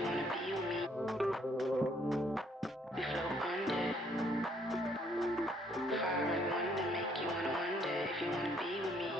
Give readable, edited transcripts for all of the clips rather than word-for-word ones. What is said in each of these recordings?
you wanna be with me. We float under. Fire and wonder make you wanna wonder if you wanna be with me.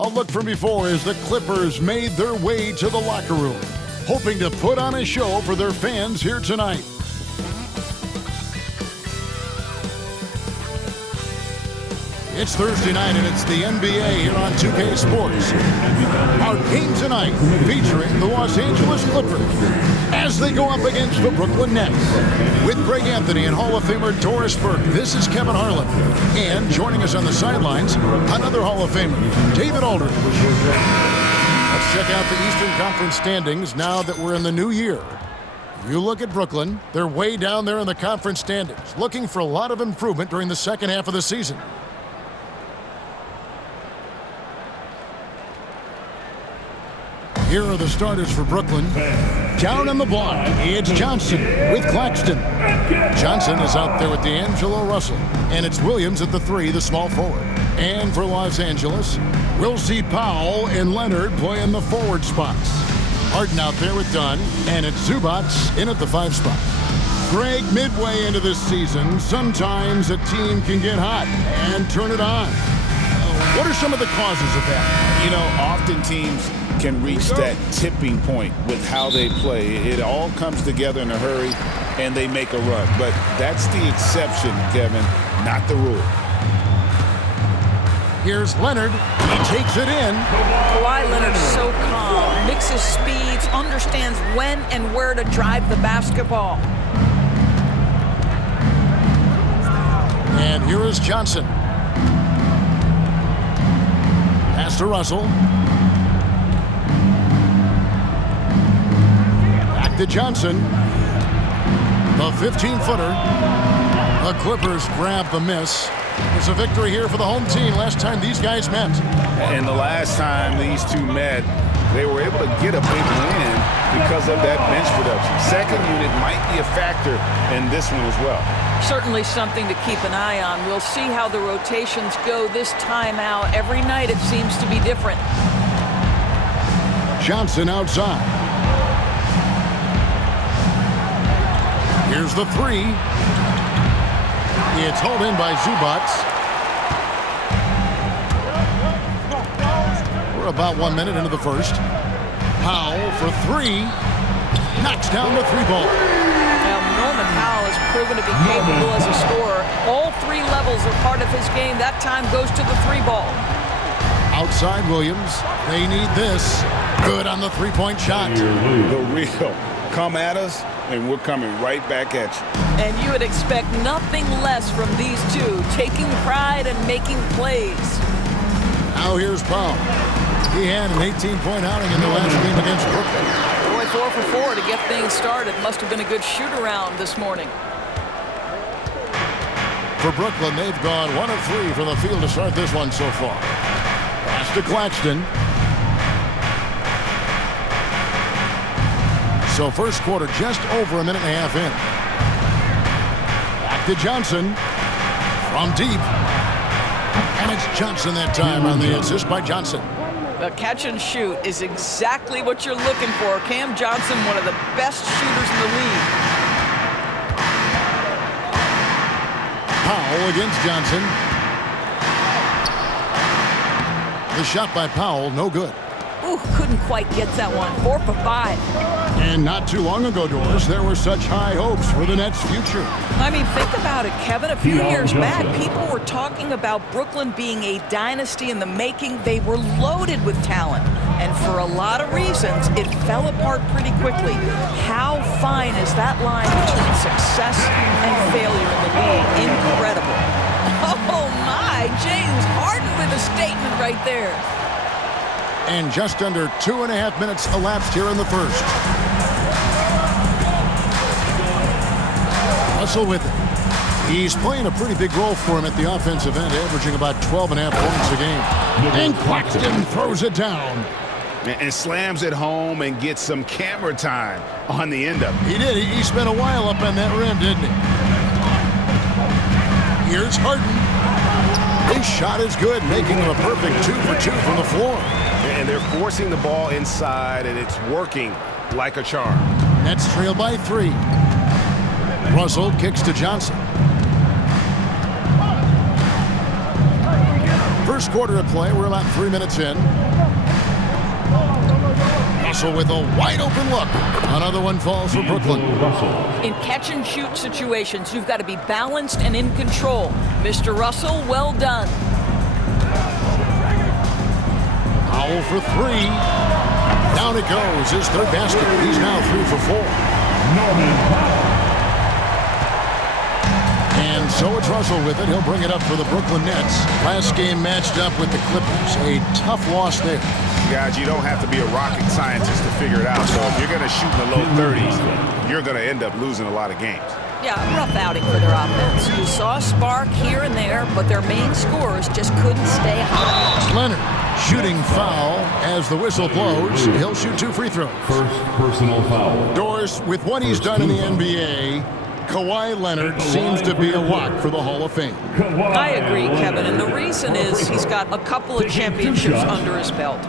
A look from before as the Clippers made their way to the locker room, hoping to put on a show for their fans here tonight. It's Thursday night and it's the NBA here on 2K Sports. Our game tonight featuring the Los Angeles Clippers as they go up against the Brooklyn Nets. With Greg Anthony and Hall of Famer Doris Burke, this is Kevin Harlan. And joining us on the sidelines, another Hall of Famer, David Aldridge. Let's check out the Eastern Conference standings now that we're in the new year. You look at Brooklyn, they're way down there in the conference standings, looking for a lot of improvement during the second half of the season. Here are the starters for Brooklyn. Down on the block, it's Johnson with Claxton. Johnson is out there with D'Angelo Russell. And it's Williams at the 3, the small forward. And for Los Angeles, we'll see Powell and Leonard play in the forward spots. Harden out there with Dunn. And it's Zubats in at the 5 spot. Greg, midway into this season, sometimes a team can get hot and turn it on. What are some of the causes of that? You know, often teams can reach that tipping point with how they play. It all comes together in a hurry, and they make a run. But that's the exception, Kevin, not the rule. Here's Leonard. He takes it in. Kawhi Leonard is so calm, mixes speeds, understands when and where to drive the basketball. And here is Johnson. to Russell. Back to Johnson. The 15-footer. The Clippers grab the miss. It's a victory here for the home team. Last time these guys met. And the last time these two met, they were able to get a big win because of that bench production. Second unit might be a factor in this one as well. Certainly something to keep an eye on. We'll see how the rotations go this time out. Every night it seems to be different. Johnson outside. Here's the three. It's hauled in by Zubac. We're about 1 minute into the first. Powell for three. Knocks down the three ball. Now, Norman Powell has proven to be capable as a scorer. All three levels are part of his game. That time goes to the three ball. Outside Williams. They need this. Good on the three-point shot. The real. Come at us, and we're coming right back at you. And you would expect nothing less from these two, taking pride and making plays. Now here's Powell. He had an 18-point outing in the last game against Brooklyn. Boy, 4 for 4 to get things started. Must have been a good shoot-around this morning. For Brooklyn, they've gone 1 of 3 from the field to start this one so far. Pass to Claxton. So first quarter just over a minute and a half in. Back to Johnson from deep. And it's Johnson that time on the assist by Johnson. The catch and shoot is exactly what you're looking for. Cam Johnson, one of the best shooters in the league. Powell against Johnson. The shot by Powell, no good. Ooh, couldn't quite get that one. 4 for 5. And not too long ago, Doris, there were such high hopes for the Nets' future. I mean, think about it, Kevin. A few years back, people were talking about Brooklyn being a dynasty in the making. They were loaded with talent. And for a lot of reasons, it fell apart pretty quickly. How fine is that line between success and failure in the league? Incredible. Oh, my. James Harden with a statement right there. And just under 2.5 minutes elapsed here in the first. Russell with it. He's playing a pretty big role for him at the offensive end, averaging about 12.5 points a game. And Claxton throws it down. And slams it home and gets some camera time on the end of it. He did. He spent a while up on that rim, didn't he? Here's Harden. His shot is good, making him a perfect 2 for 2 from the floor. And they're forcing the ball inside, and it's working like a charm. Nets trail by 3. Russell kicks to Johnson. First quarter of play, we're about 3 minutes in. Russell with a wide open look. Another one falls for Brooklyn. In catch and shoot situations, you've got to be balanced and in control. Mr. Russell, well done. Powell for 3. Down it goes. His third basket. He's now 3 for 4. And so it's Russell with it. He'll bring it up for the Brooklyn Nets. Last game matched up with the Clippers. A tough loss there. Guys, you don't have to be a rocket scientist to figure it out. So if you're going to shoot in the low 30s, you're going to end up losing a lot of games. Yeah, a rough outing for their offense. You saw a spark here and there, but their main scorers just couldn't stay hot. Leonard shooting foul as the whistle blows. He'll shoot 2 free throws. First personal foul. Doris, with what he's done in the NBA, Kawhi Leonard seems to be a lock for the Hall of Fame. I agree, Kevin, and the reason is he's got a couple of championships under his belt.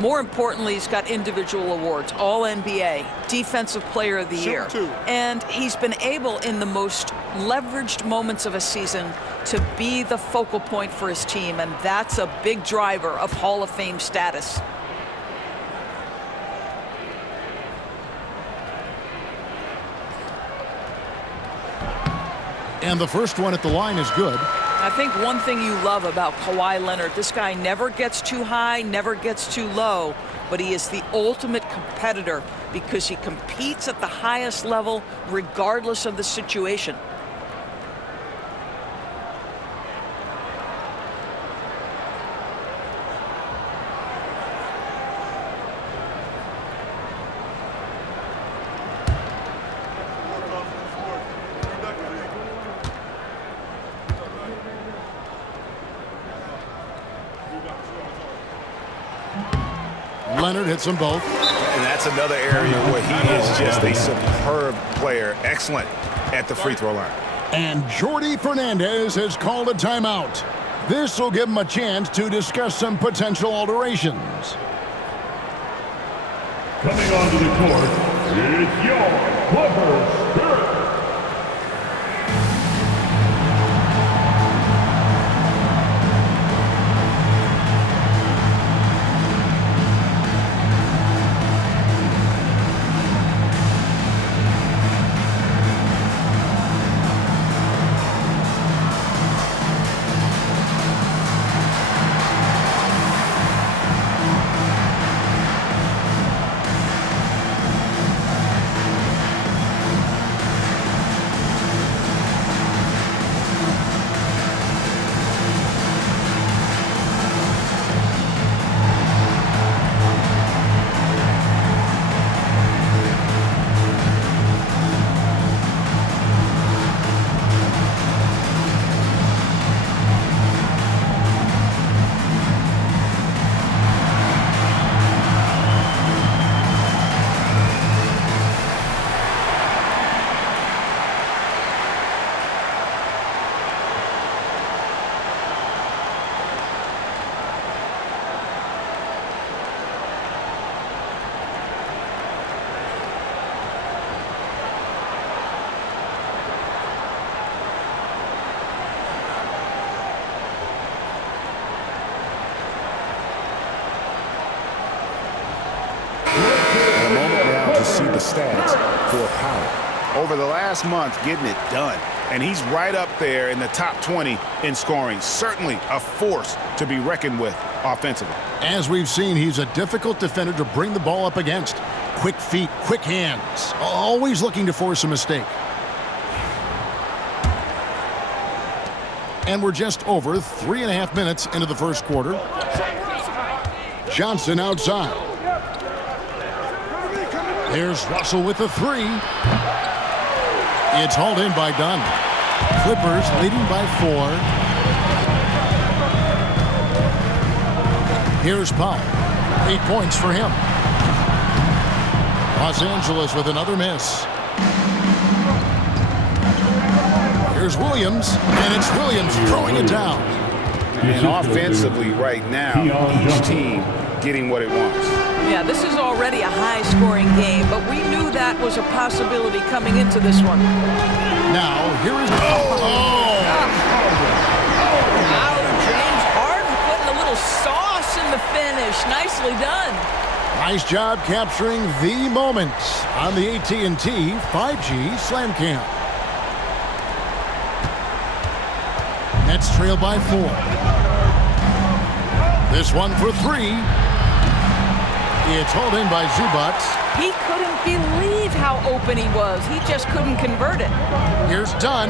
More importantly, he's got individual awards, All-NBA, Defensive Player of the Year. And he's been able, in the most leveraged moments of a season, to be the focal point for his team, and that's a big driver of Hall of Fame status. And the first one at the line is good. I think one thing you love about Kawhi Leonard, this guy never gets too high, never gets too low, but he is the ultimate competitor because he competes at the highest level regardless of the situation. Leonard hits them both. And that's another area where he is just a superb player. Excellent at the free throw line. And Jordi Fernandez has called a timeout. This will give him a chance to discuss some potential alterations. Coming onto the court, it's your Clippers Spirit. See the stats for Powell. Over the last month, getting it done. And he's right up there in the top 20 in scoring. Certainly a force to be reckoned with offensively. As we've seen, he's a difficult defender to bring the ball up against. Quick feet, quick hands, always looking to force a mistake. And we're just over 3.5 minutes into the first quarter. Johnson outside. Here's Russell with the three. It's hauled in by Dunn. Clippers leading by 4. Here's Powell. 8 points for him. Los Angeles with another miss. Here's Williams, and it's Williams throwing it down. And offensively right now, each team getting what it wants. Yeah, this is already a high-scoring game, but we knew that was a possibility coming into this one. Now, here is... Wow, James Harden putting a little sauce in the finish. Nicely done. Nice job capturing the moment on the AT&T 5G Slam Cam. Nets trail by 4. This one for 3. It's hauled in by Zubac. He couldn't believe how open he was. He just couldn't convert it. Here's Dunn.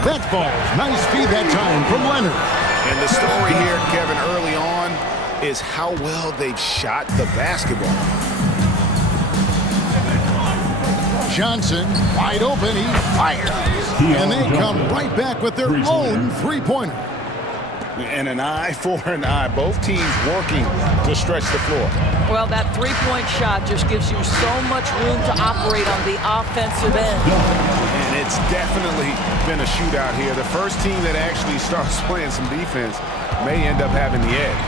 That falls. Nice feed that time from Leonard. And the story here, Kevin, early on is how well they've shot the basketball. Johnson, wide open. He fires. And they come right back with their own three-pointer. And an eye for an eye. Both teams working to stretch the floor. Well, that three-point shot just gives you so much room to operate on the offensive end. And it's definitely been a shootout here. The first team that actually starts playing some defense may end up having the edge.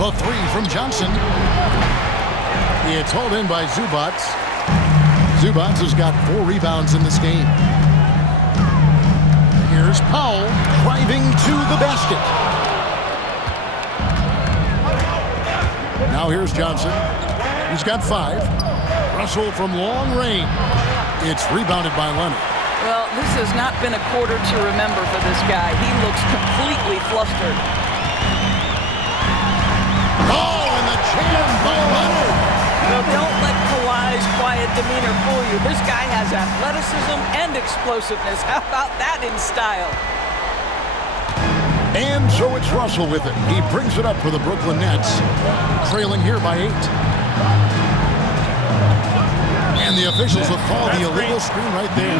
The three from Johnson. It's hauled in by Zubac. Zubac has got 4 rebounds in this game. Here's Powell driving to the basket. Now here's Johnson. He's got 5. Russell from long range. It's rebounded by Leonard. Well, this has not been a quarter to remember for this guy. He looks completely flustered. Oh, and the jam by Leonard. Don't let Kawhi's quiet demeanor fool you. This guy has athleticism and explosiveness. How about that in style? And so it's Russell with it. He brings it up for the Brooklyn Nets, trailing here by 8. And the officials will call the illegal screen right there.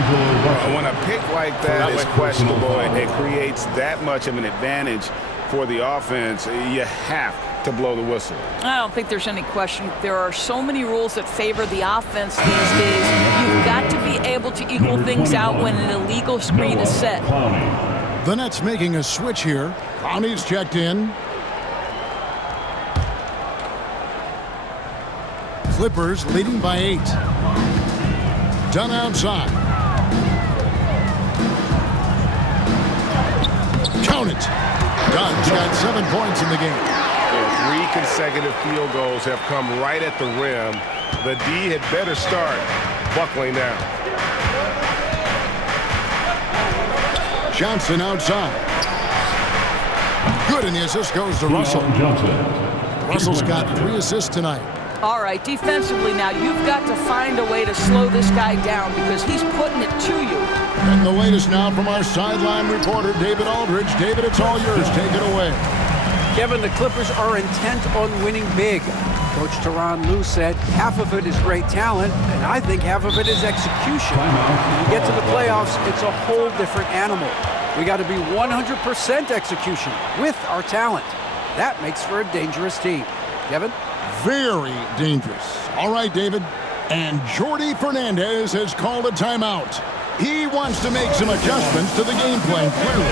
When a pick like that is questionable, it creates that much of an advantage for the offense, you have to blow the whistle. I don't think there's any question. There are so many rules that favor the offense these days. You've got to be able to equal things out when an illegal screen is set. The Nets making a switch here. Clowney's checked in. Clippers leading by 8. Dunn outside. Count it. Dunn's got 7 points in the game. 3 consecutive field goals have come right at the rim. The D had better start buckling down. Johnson outside. Good, and the assist goes to Russell. Russell's got 3 assists tonight. All right, defensively now, you've got to find a way to slow this guy down because he's putting it to you. And the latest now from our sideline reporter, David Aldridge. David, it's all yours. Take it away. Kevin, the Clippers are intent on winning big. Coach Tyronn Lue said half of it is great talent, and I think half of it is execution. When you get to the playoffs, it's a whole different animal. We got to be 100% execution with our talent. That makes for a dangerous team. Kevin? Very dangerous. All right, David. And Jordi Fernandez has called a timeout. He wants to make some adjustments to the game plan, clearly.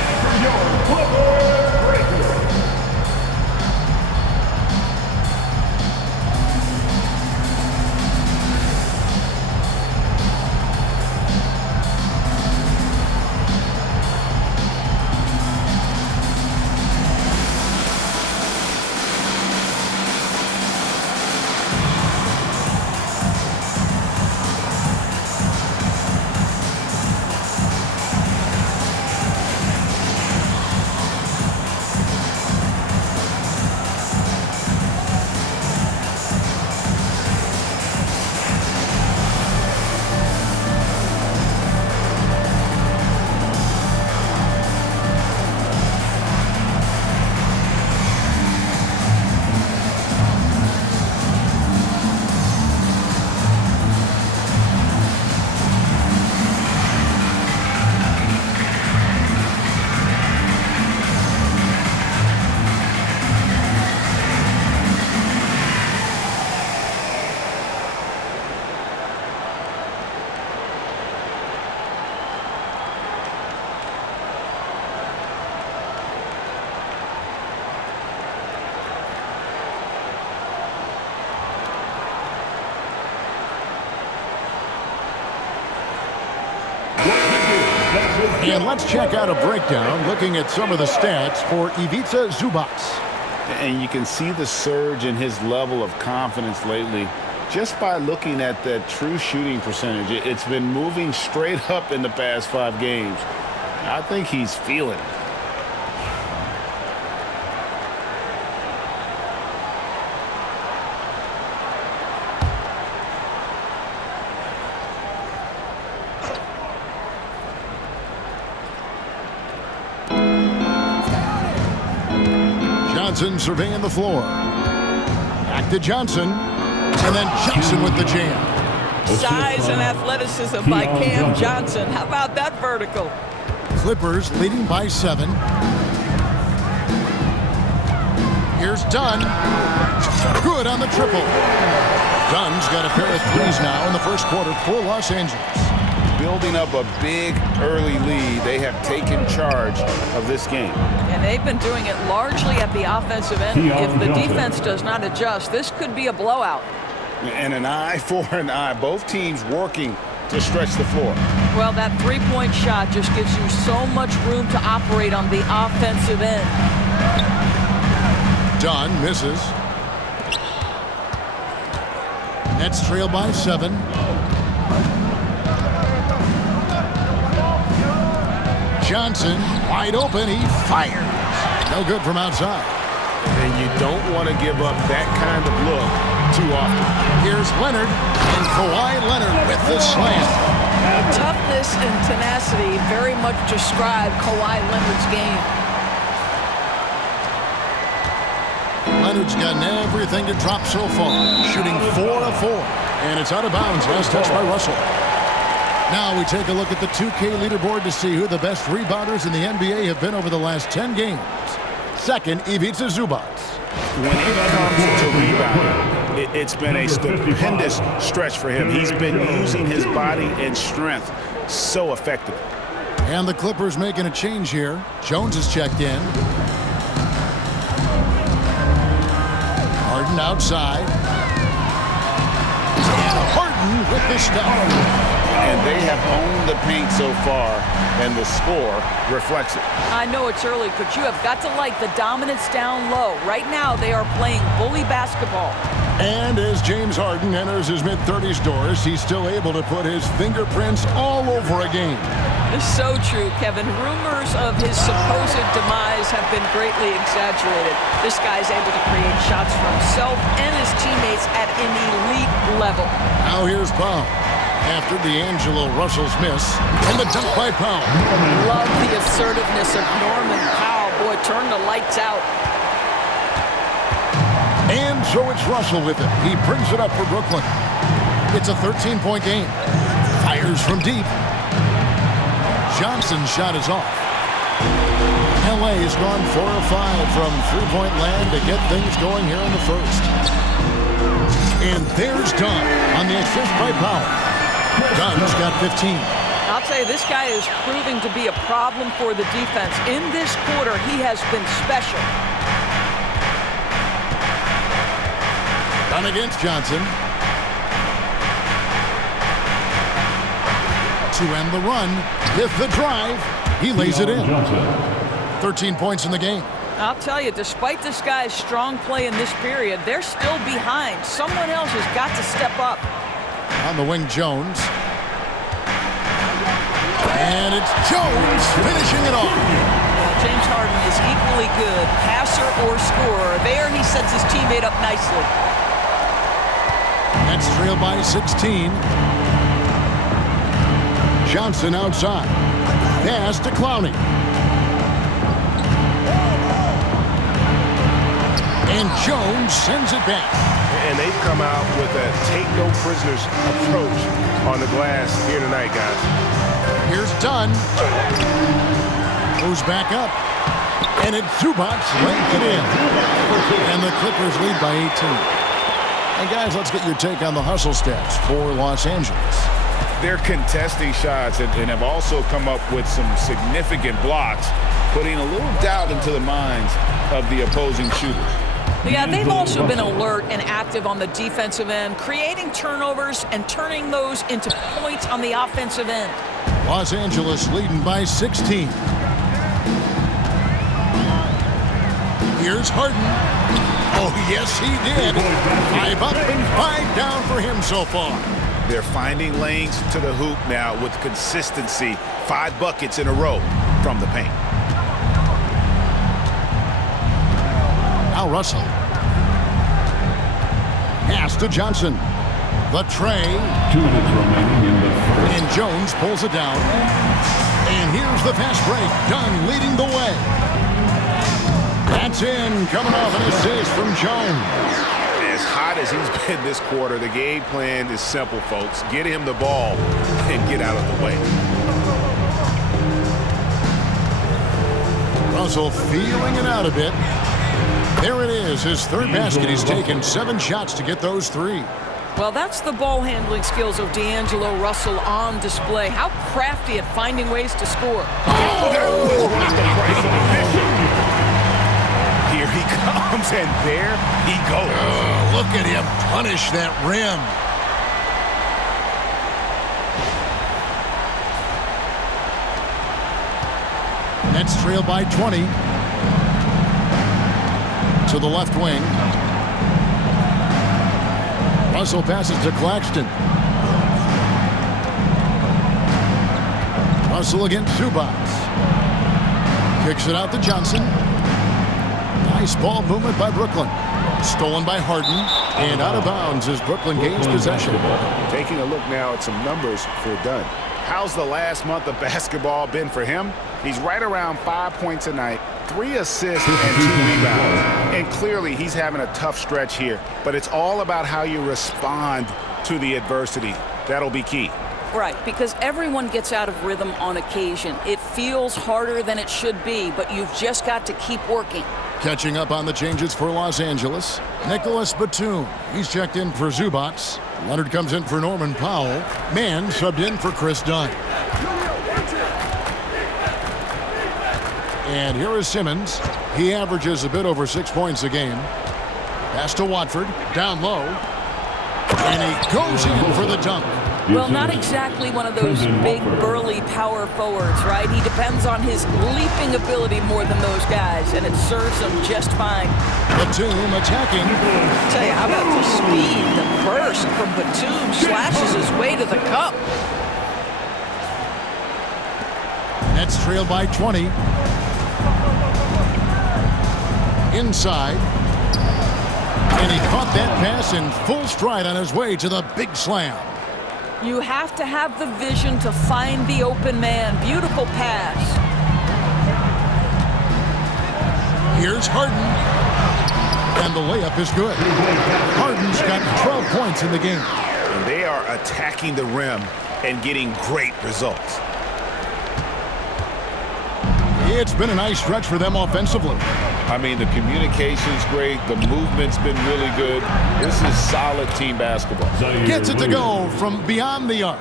And let's check out a breakdown looking at some of the stats for Ivica Zubac. And you can see the surge in his level of confidence lately just by looking at that true shooting percentage. It's been moving straight up in the past 5 games. I think he's feeling it. Johnson surveying the floor. Back to Johnson. And then Johnson with the jam. Size and athleticism by Cam Johnson. How about that vertical? Clippers leading by 7. Here's Dunn. Good on the triple. Dunn's got a pair of threes now in the first quarter for Los Angeles. Building up a big early lead, they have taken charge of this game. And they've been doing it largely at the offensive end. If the defense does not adjust, this could be a blowout. And an eye for an eye. Both teams working to stretch the floor. Well, that three-point shot just gives you so much room to operate on the offensive end. Dunn misses. Nets trail by 7. Johnson wide open. He fires. No good from outside. And you don't want to give up that kind of look too often. Here's Leonard, and Kawhi Leonard with the slam. Toughness and tenacity very much describe Kawhi Leonard's game. Leonard's gotten everything to drop so far, shooting 4 of 4. And it's out of bounds. Last touch by Russell. Now we take a look at the 2K leaderboard to see who the best rebounders in the NBA have been over the last 10 games. second, Ivica Zubac. When it comes to rebounding, it's been a stupendous stretch for him. He's been using his body and strength so effectively. And the Clippers making a change here. Jones is checked in. Harden outside. And Harden with the stuff. And they have owned the paint so far, and the score reflects it. I know it's early, but you have got to like the dominance down low. Right now, they are playing bully basketball. And as James Harden enters his mid-30s doors, he's still able to put his fingerprints all over a game. It's so true, Kevin. Rumors of his supposed demise have been greatly exaggerated. This guy's able to create shots for himself and his teammates at an elite level. Now here's Powell. After D'Angelo Russell's miss, and the dunk by Powell. Love the assertiveness of Norman Powell. Boy, turn the lights out. And so it's Russell with it. He brings it up for Brooklyn. It's a 13-point game. Fires from deep. Johnson's shot is off. LA has gone 4 of 5 from three-point land to get things going here in the first. And there's Dunn on the assist by Powell. Dunn's got 15. I'll tell you, this guy is proving to be a problem for the defense. In this quarter, he has been special. Dunn against Johnson. To end the run with the drive. He lays it in. 13 points in the game. I'll tell you, despite this guy's strong play in this period, they're still behind. Someone else has got to step up. On the wing, Jones. And it's Jones finishing it off. James Harden is equally good, passer or scorer. There he sets his teammate up nicely. Nets trail by 16. Johnson outside. Pass to Clowney. And Jones sends it back. And they've come out with a take-no-prisoners approach on the glass here tonight, guys. Here's Dunn. Goes back up. And it's Zubac laying it in. And the Clippers lead by 18. And guys, let's get your take on the hustle stats for Los Angeles. They're contesting shots and have also come up with some significant blocks, putting a little doubt into the minds of the opposing shooters. Yeah, they've also been alert and active on the defensive end, creating turnovers and turning those into points on the offensive end. Los Angeles leading by 16. Here's Harden. Oh, yes, he did. 5 up and 5 down for him so far. They're finding lanes to the hoop now with consistency. 5 buckets in a row from the paint. Now Russell. Pass to Johnson. The tray. 2 minutes remaining in the first. And Jones pulls it down. And here's the fast break. Dunn leading the way. That's in. Coming off an assist from Jones. As hot as he's been this quarter, the game plan is simple, folks. Get him the ball and get out of the way. Russell feeling it out a bit. There it is, his third basket. He's taken 7 shots to get those 3. Well, that's the ball handling skills of D'Angelo Russell on display. How crafty at finding ways to score. Here he comes, and there he goes. Look at him punish that rim. Nets trail by 20. To the left wing. Russell passes to Claxton. Russell against Zubac. Kicks it out to Johnson. Nice ball movement by Brooklyn. Stolen by Harden. And out of bounds as Brooklyn gains possession. Taking a look now at some numbers for Dunn. How's the last month of basketball been for him? He's right around 5 points a night, 3 assists and 2 rebounds. And clearly he's having a tough stretch here. But it's all about how you respond to the adversity. That'll be key. Right, because everyone gets out of rhythm on occasion. It feels harder than it should be, but you've just got to keep working. Catching up on the changes for Los Angeles, Nicholas Batum. He's checked in for Zubats. Leonard comes in for Norman Powell. Mann subbed in for Chris Dunn. And here is Simmons. He averages a bit over 6 points a game. Pass to Watford, down low. And he goes in for the dunk. Well, not exactly one of those big, burly power forwards, right? He depends on his leaping ability more than those guys, and it serves him just fine. Batum attacking. I'll tell you, how about the speed, the burst from Batum slashes his way to the cup. Nets trail by 20. Inside. And he caught that pass in full stride on his way to the big slam. You have to have the vision to find the open man. Beautiful pass. Here's Harden. And the layup is good. Harden's got 12 points in the game. And they are attacking the rim and getting great results. It's been a nice stretch for them offensively. I mean, the communication's great. The movement's been really good. This is solid team basketball. Gets it to go from beyond the arc.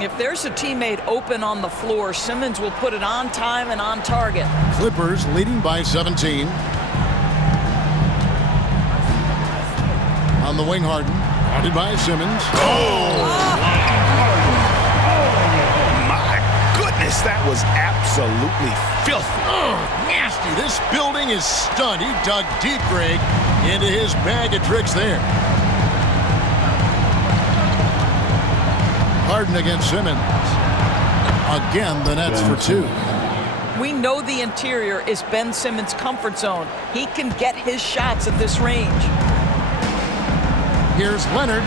If there's a teammate open on the floor, Simmons will put it on time and on target. Clippers leading by 17. On the wing, Harden. Guarded by Simmons. My goodness, that was absolutely filthy. Nasty. This building is stunned. He dug deep, Greg, into his bag of tricks there. Harden against Simmons. Again, the Nets for two. We know the interior is Ben Simmons' comfort zone. He can get his shots at this range. Here's Leonard.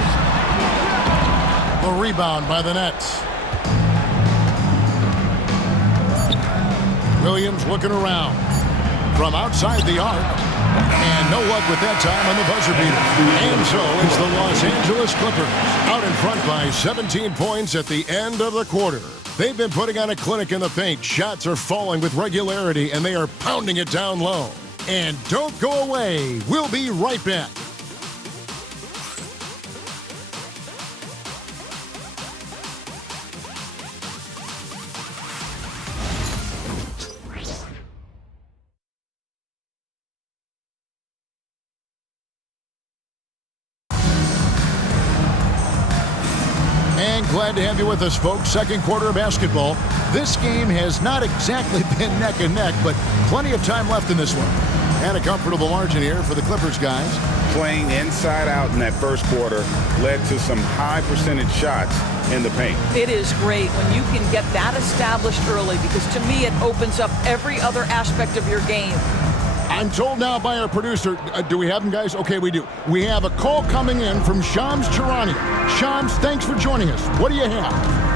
The rebound by the Nets. Williams looking around from outside the arc. And no luck with that time on the buzzer beater. And so it's the Los Angeles Clippers out in front by 17 points at the end of the quarter. They've been putting on a clinic in the paint. Shots are falling with regularity, and they are pounding it down low. And don't go away. We'll be right back. Glad to have you with us, folks. Second quarter of basketball. This game has not exactly been neck and neck, but plenty of time left in this one. And a comfortable margin here for the Clippers guys. Playing inside out in that first quarter led to some high percentage shots in the paint. It is great when you can get that established early, because to me it opens up every other aspect of your game. I'm told now by our producer, do we have him, guys? Okay, we do. We have a call coming in from Shams Charania. Shams, thanks for joining us. What do you have?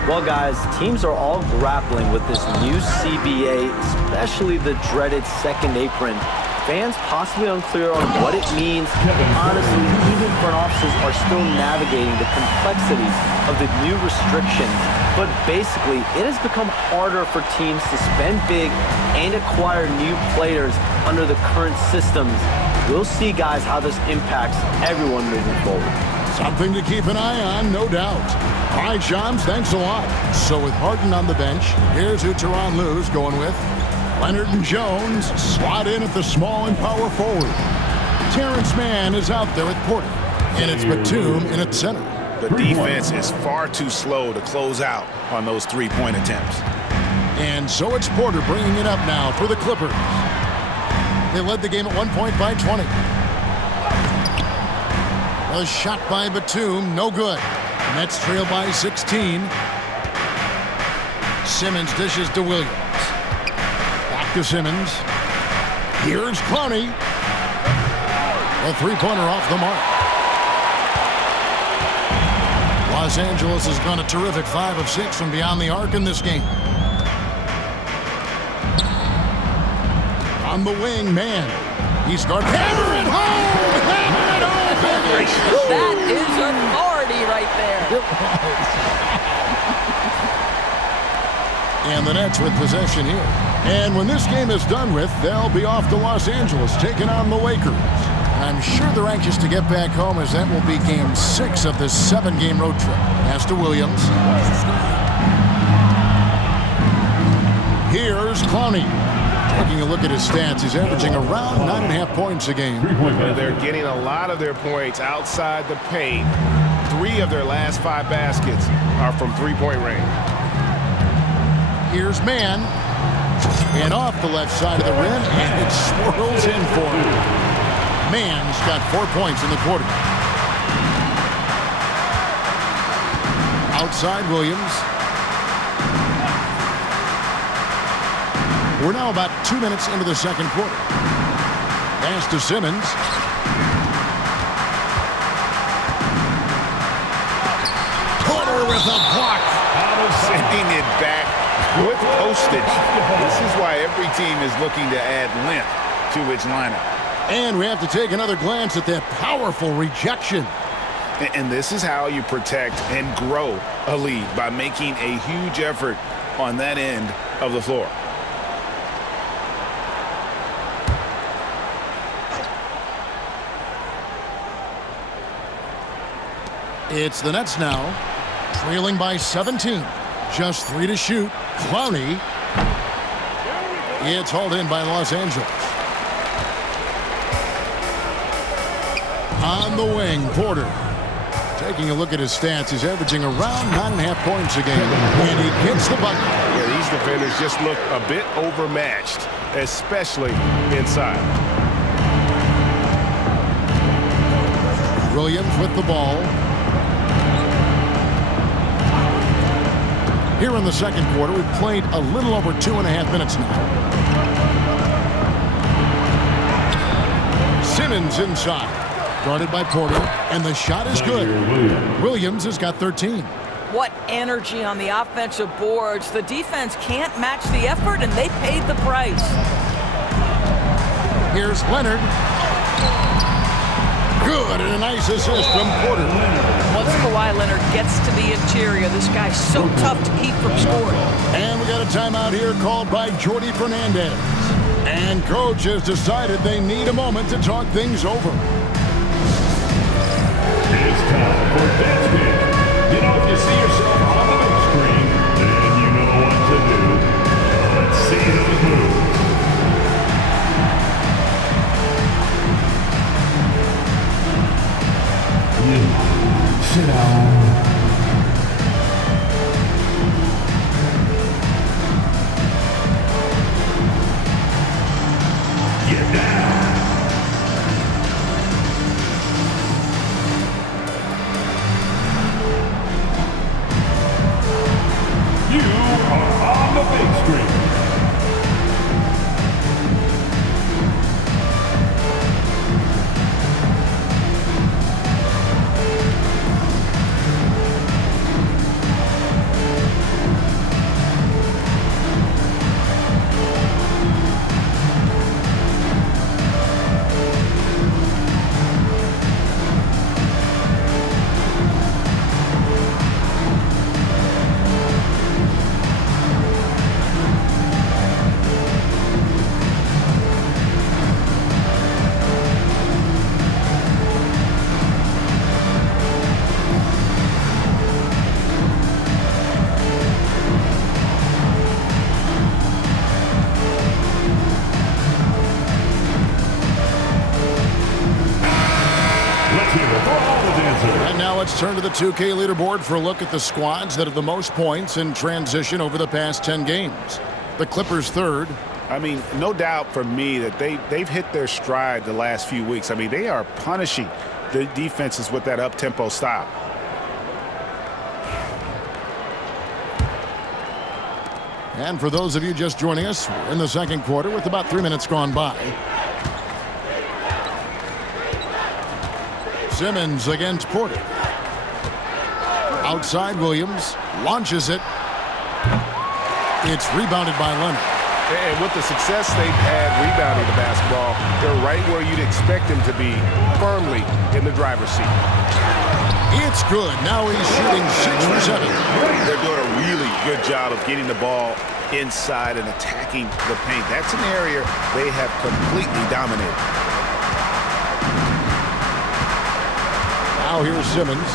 Well, guys, teams are all grappling with this new CBA, especially the dreaded second apron. Fans possibly unclear on what it means. Honestly, even front offices are still navigating the complexities of the new restrictions. But basically, it has become harder for teams to spend big and acquire new players under the current systems. We'll see, guys, how this impacts everyone moving forward. Something to keep an eye on, no doubt. All right, Shams, thanks a lot. So with Harden on the bench, here's who Tyronn Lue's going with. Leonard and Jones slot in at the small and power forward. Terrence Mann is out there at Porter. And it's Batum in at center. The defense is far too slow to close out on those three-point attempts. And so it's Porter bringing it up now for the Clippers. They led the game at 1 point by 20. A shot by Batum, no good. Nets trail by 16. Simmons dishes to Williams. Back to Simmons. Here's Clowney. A three-pointer off the mark. Los Angeles has gone a terrific 5 of 6 from beyond the arc in this game. On the wing, man. He's guarded. Hammer it home! Hammer it home! That is authority right there. And the Nets with possession here. And when this game is done with, they'll be off to Los Angeles, taking on the Lakers. I'm sure they're anxious to get back home, as that will be game 6 of this 7-game road trip. Pass to Williams. Here's Clowney. Taking a look at his stats, he's averaging around 9.5 points a game. They're getting a lot of their points outside the paint. 3 of their last 5 baskets are from three-point range. Here's Mann. And off the left side of the rim, and it swirls in for him. Mann's got 4 points in the quarter. Outside Williams. We're now about 2 minutes into the second quarter. Pass to Simmons. Porter with a block. Sending it back with postage. This is why every team is looking to add length to its lineup. And we have to take another glance at that powerful rejection. And this is how you protect and grow a lead, by making a huge effort on that end of the floor. It's the Nets now, trailing by 17. Just 3 to shoot. Clowney. It's hauled in by Los Angeles. On the wing, Porter. Taking a look at his stats, he's averaging around 9.5 points a game. And he gets the bucket. Yeah, these defenders just look a bit overmatched, especially inside. Williams with the ball. Here in the second quarter, we've played a little over 2.5 minutes now. Simmons inside. Guarded by Porter, and the shot is good. Williams has got 13. What energy on the offensive boards. The defense can't match the effort, and they paid the price. Here's Leonard. Good, and a nice assist from Porter. Once Kawhi Leonard gets to the interior, this guy's so tough to keep from scoring. And we got a timeout here called by Jordy Fernandez. And coach has decided they need a moment to talk things over. It's time for Dance Pit. You know, if you see yourself on the big screen, then you know what to do. Let's see those moves. Sit down. Get down. You are on the big screen. And now let's turn to the 2K leaderboard for a look at the squads that have the most points in transition over the past 10 games. The Clippers third. I mean, no doubt for me that they've hit their stride the last few weeks. I mean, they are punishing the defenses with that up-tempo style. And for those of you just joining us, we're in the second quarter with about 3 minutes gone by. Simmons against Porter. Outside Williams, launches it. It's rebounded by Leonard. And with the success they've had rebounding the basketball, they're right where you'd expect them to be, firmly in the driver's seat. It's good. Now he's shooting 6 for 7. They're doing a really good job of getting the ball inside and attacking the paint. That's an area they have completely dominated. Now here's Simmons.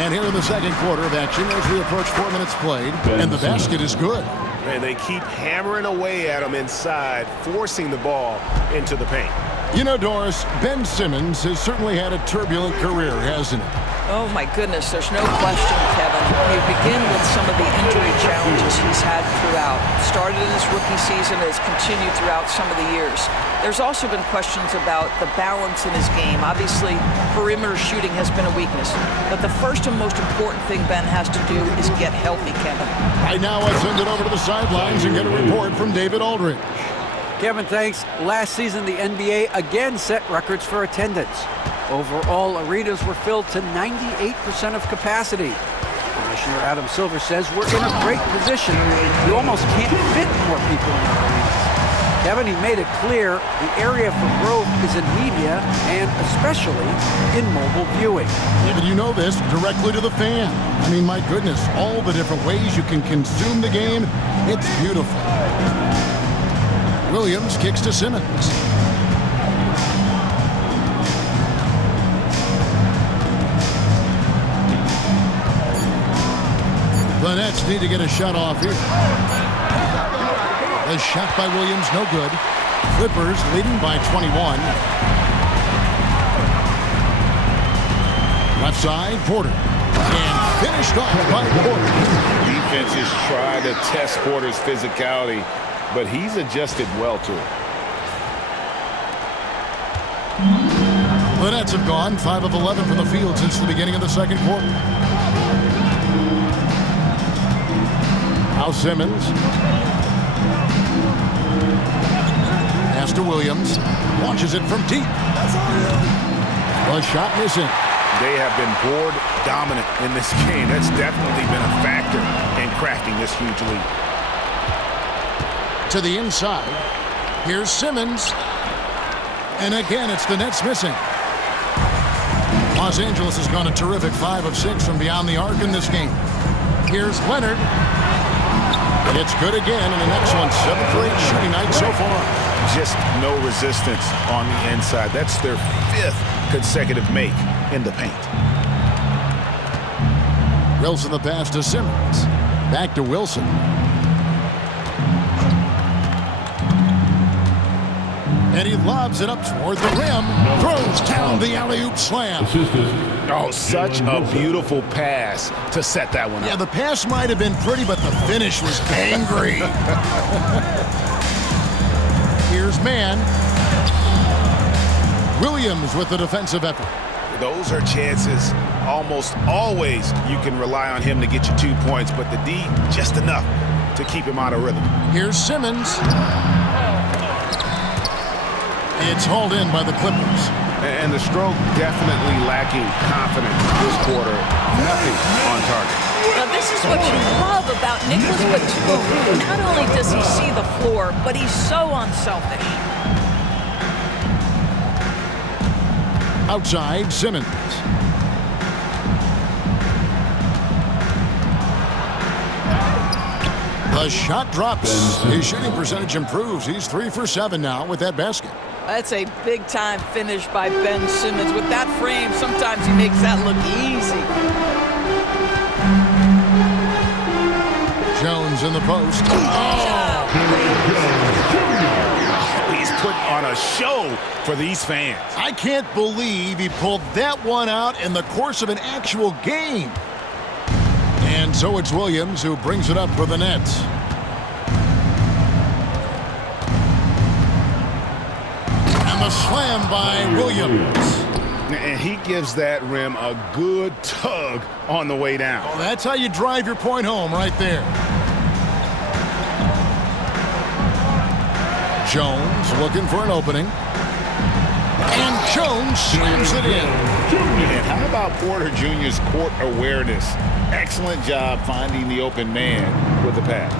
And here in the second quarter of action as we approach 4 minutes played. And the basket is good. And they keep hammering away at him inside, forcing the ball into the paint. You know, Doris, Ben Simmons has certainly had a turbulent career, hasn't he? Oh, my goodness, there's no question, Kevin. You begin with some of the injury challenges he's had throughout. Started in his rookie season, has continued throughout some of the years. There's also been questions about the balance in his game. Obviously, perimeter shooting has been a weakness. But the first and most important thing Ben has to do is get healthy, Kevin. Right now, I send it over to the sidelines and get a report from David Aldridge. Kevin, thanks. Last season, the NBA again set records for attendance. Overall, arenas were filled to 98% of capacity. Commissioner Adam Silver says we're in a great position. You almost can't fit more people in our arenas. Kevin, he made it clear the area for growth is in media and especially in mobile viewing. Yeah, but you know this, directly to the fan. I mean, my goodness, all the different ways you can consume the game, it's beautiful. Williams kicks to Simmons. The Nets need to get a shot off here. The shot by Williams, no good. Clippers leading by 21. Left side, Porter. And finished off by Porter. Defenses try to test Porter's physicality, but he's adjusted well to it. The Nets have gone 5 of 11 from the field since the beginning of the second quarter. Now Simmons. Pass to Williams. Launches it from deep. The shot missing. They have been board dominant in this game. That's definitely been a factor in cracking this huge lead. To the inside. Here's Simmons. And again, it's the Nets missing. Los Angeles has gone a terrific 5 of 6 from beyond the arc in this game. Here's Leonard. It's good again, and an excellent 7 for 8 shooting night so far. Just no resistance on the inside. That's their 5th consecutive make in the paint. Wilson the pass to Simmons. Back to Wilson. And he lobs it up toward the rim. Throws down the alley-oop slam. Oh, such a beautiful pass to set that one up. Yeah, the pass might have been pretty, but the finish was angry. Here's Mann. Williams with the defensive effort. Those are chances. Almost always you can rely on him to get you 2 points, but the D, just enough to keep him out of rhythm. Here's Simmons. It's hauled in by the Clippers. And the stroke definitely lacking confidence this quarter. Nothing on target. Now, this is what you love about Nicholas Batum. Not only does he see the floor, but he's so unselfish. Outside, Simmons. The shot drops. His shooting percentage improves. He's 3 for 7 now with that basket. That's a big-time finish by Ben Simmons. With that frame, sometimes he makes that look easy. Jones in the post. He's putting on a show for these fans. I can't believe he pulled that one out in the course of an actual game. And so it's Williams who brings it up for the Nets. And the slam by Williams. And he gives that rim a good tug on the way down. Well, that's how you drive your point home right there. Jones looking for an opening. And Jones slams it in. And how about Porter Jr.'s court awareness? Excellent job finding the open man with the pass.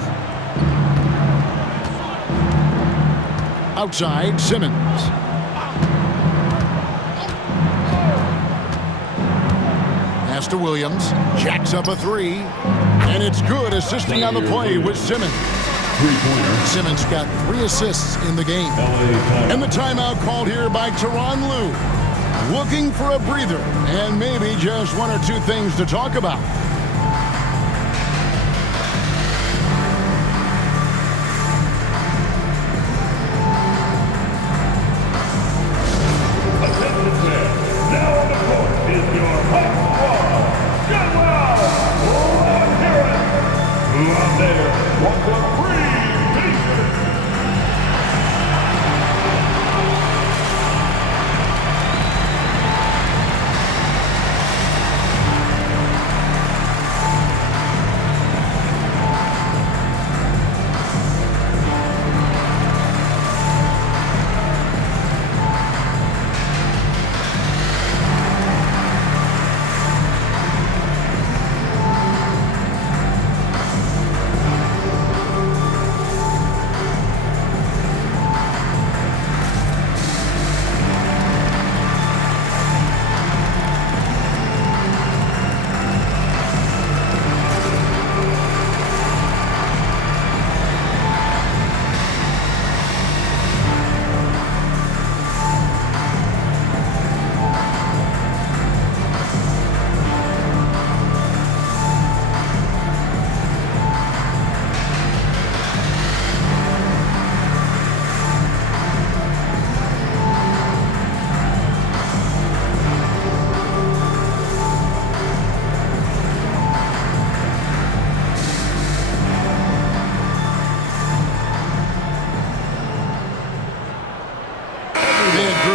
Outside, Simmons. Pass to Williams. Jacks up a three. And it's good, assisting on the play with Simmons. Three-pointer. Simmons got 3 assists in the game. And the timeout called here by Tyronn Lue. Looking for a breather and maybe just 1 or 2 things to talk about. Now on the court is your hot squad. Get loud! Let's hear it! Who out there wants a free t-shirt?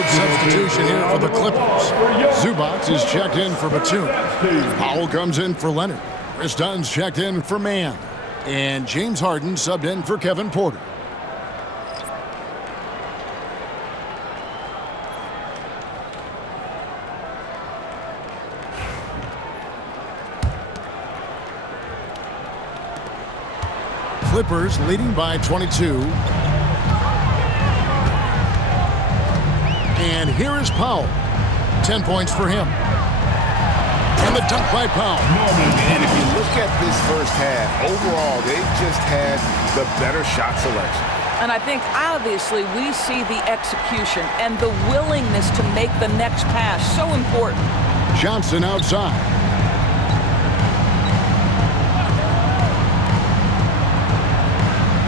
Substitution here for the Clippers. Zubac is checked in for Batum. Powell comes in for Leonard. Chris Dunn's checked in for Mann. And James Harden subbed in for Kevin Porter. Clippers leading by 22. And here is Powell. 10 points for him. And the dunk by Powell. And if you look at this first half, overall, they've just had the better shot selection. And I think, obviously, we see the execution and the willingness to make the next pass so important. Johnson outside.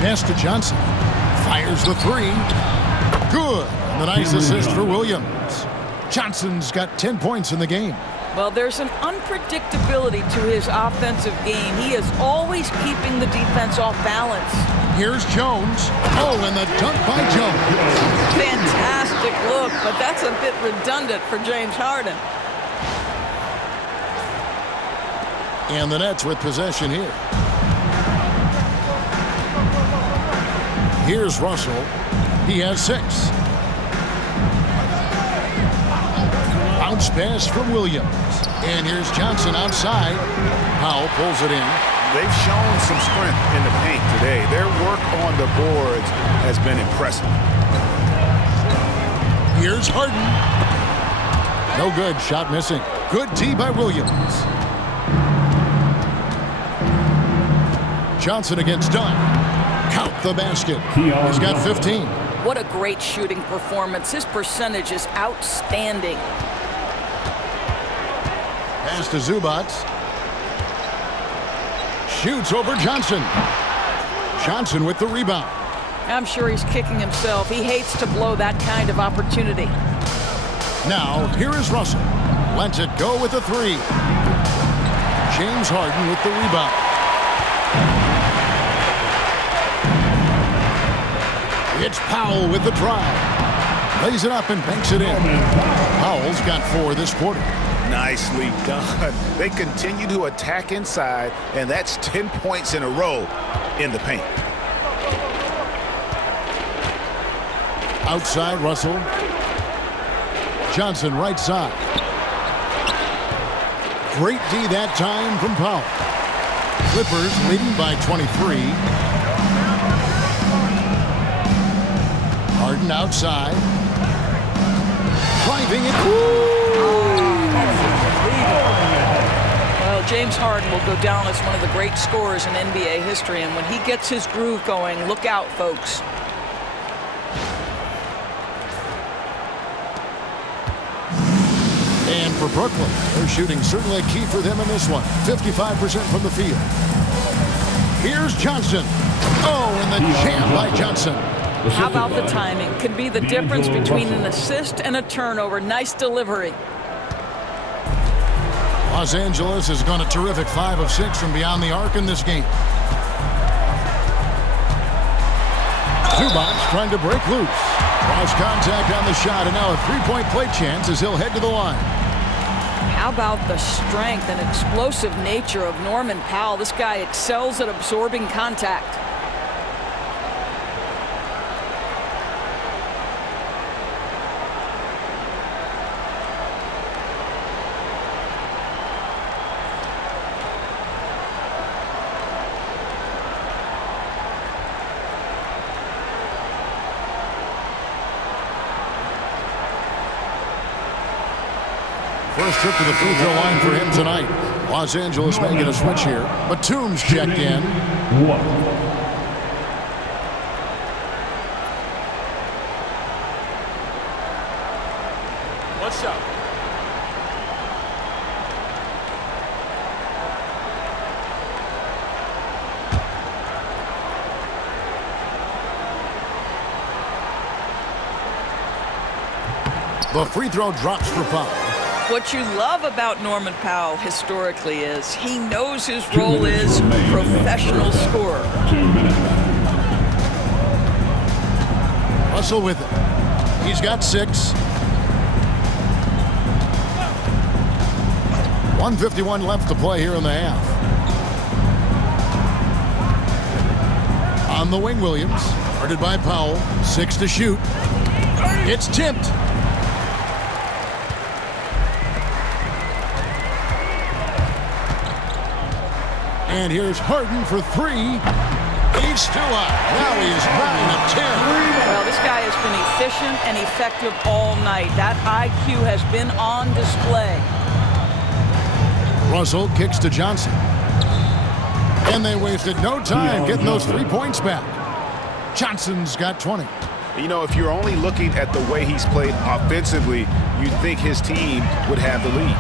Pass to Johnson. Fires the three. Good. The nice assist for Williams. Johnson's got 10 points in the game. Well, there's an unpredictability to his offensive game. He is always keeping the defense off balance. Here's Jones. Oh, and the dunk by Jones. Fantastic look, but that's a bit redundant for James Harden. And the Nets with possession here. Here's Russell. He has 6. Bounce pass from Williams. And here's Johnson outside. Powell pulls it in. They've shown some strength in the paint today. Their work on the boards has been impressive. Here's Harden. No good. Shot missing. Good D by Williams. Johnson against Dunn. Count the basket. He's got 15. What a great shooting performance. His percentage is outstanding. Pass to Zubac. Shoots over Johnson. Johnson with the rebound. I'm sure he's kicking himself. He hates to blow that kind of opportunity. Now, here is Russell. Lets it go with a 3. James Harden with the rebound. It's Powell with the drive. Lays it up and banks it in. Powell's got 4 this quarter. Nicely done. They continue to attack inside, and that's 10 points in a row in the paint. Outside, Russell. Johnson right side. Great D that time from Powell. Clippers leading by 23. Harden outside. Driving it. James Harden will go down as one of the great scorers in NBA history, and when he gets his groove going, look out, folks. And for Brooklyn, their shooting certainly a key for them in this one. 55% from the field. Here's Johnson. Oh, and the jam by Johnson. How about the timing? Could be the difference between an assist and a turnover. Nice delivery. Los Angeles has gone a terrific 5 of 6 from beyond the arc in this game. Zubac trying to break loose. Cross contact on the shot, and now a three-point play chance as he'll head to the line. How about the strength and explosive nature of Norman Powell? This guy excels at absorbing contact. First trip to the free throw line for him tonight. Los Angeles making a switch here. Batum's checked in. What's up? The free throw drops for Powell. What you love about Norman Powell historically is he knows his role is professional scorer. Russell with it. He's got 6. 1:51 left to play here in the half. On the wing, Williams. Guarded by Powell. 6 to shoot. It's tipped. And here's Harden for 3. He's still up. Now he is 9 of 10. Well, this guy has been efficient and effective all night. That IQ has been on display. Russell kicks to Johnson. And they wasted no time getting those 3 points back. Johnson's got 20. You know, if you're only looking at the way he's played offensively, you'd think his team would have the lead.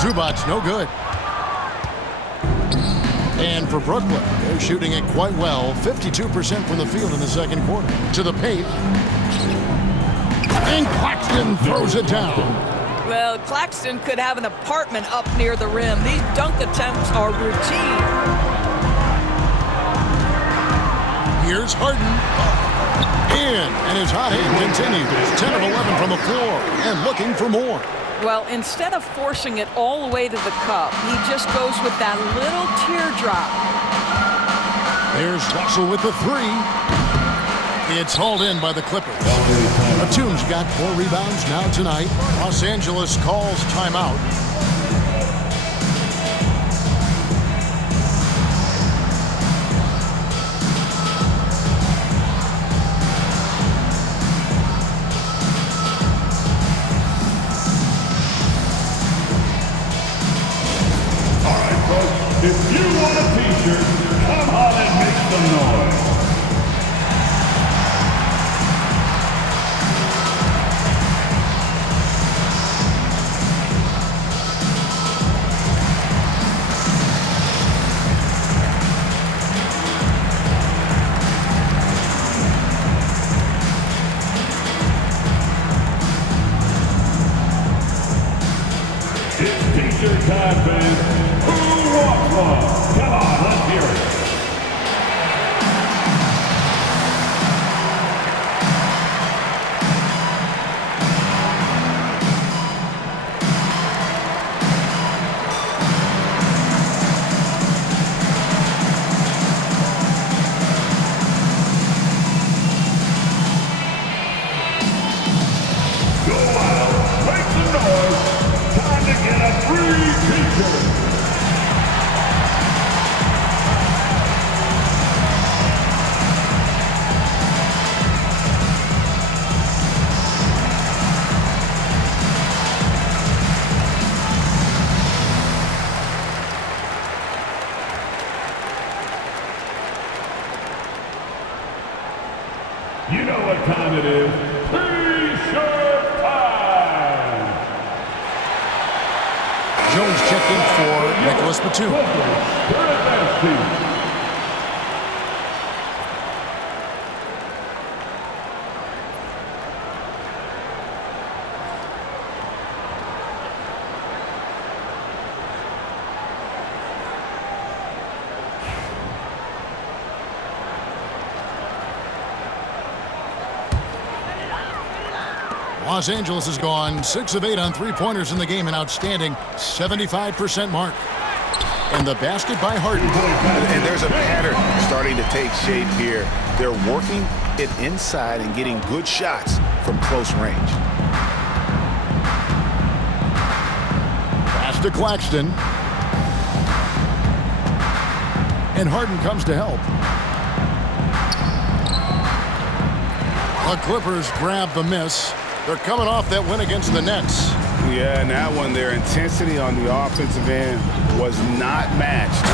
Zubac's no good. And for Brooklyn, they're shooting it quite well. 52% from the field in the second quarter. To the paint. And Claxton throws it down. Well, Claxton could have an apartment up near the rim. These dunk attempts are routine. Here's Harden. In, and his hot hand continues. 10 of 11 from the floor, and looking for more. Well, instead of forcing it all the way to the cup, he just goes with that little teardrop. There's Russell with the 3. It's hauled in by the Clippers. Batum's got 4 rebounds now tonight. Los Angeles calls timeout. If you want a t-shirt, come on and make some noise. It's t-shirt time, fans. Come on, let's hear it. Go out, make some noise. Time to get a free t-shirt. it is T-shirt time. Jones checked in for Nicholas Batum. Clippers, your advance team. Los Angeles has gone 6 of 8 on three-pointers in the game, an outstanding 75% mark. And the basket by Harden. And there's a pattern starting to take shape here. They're working it inside and getting good shots from close range. Pass to Claxton. And Harden comes to help. The Clippers grab the miss. They're coming off that win against the Nets. Yeah, and that one, their intensity on the offensive end was not matched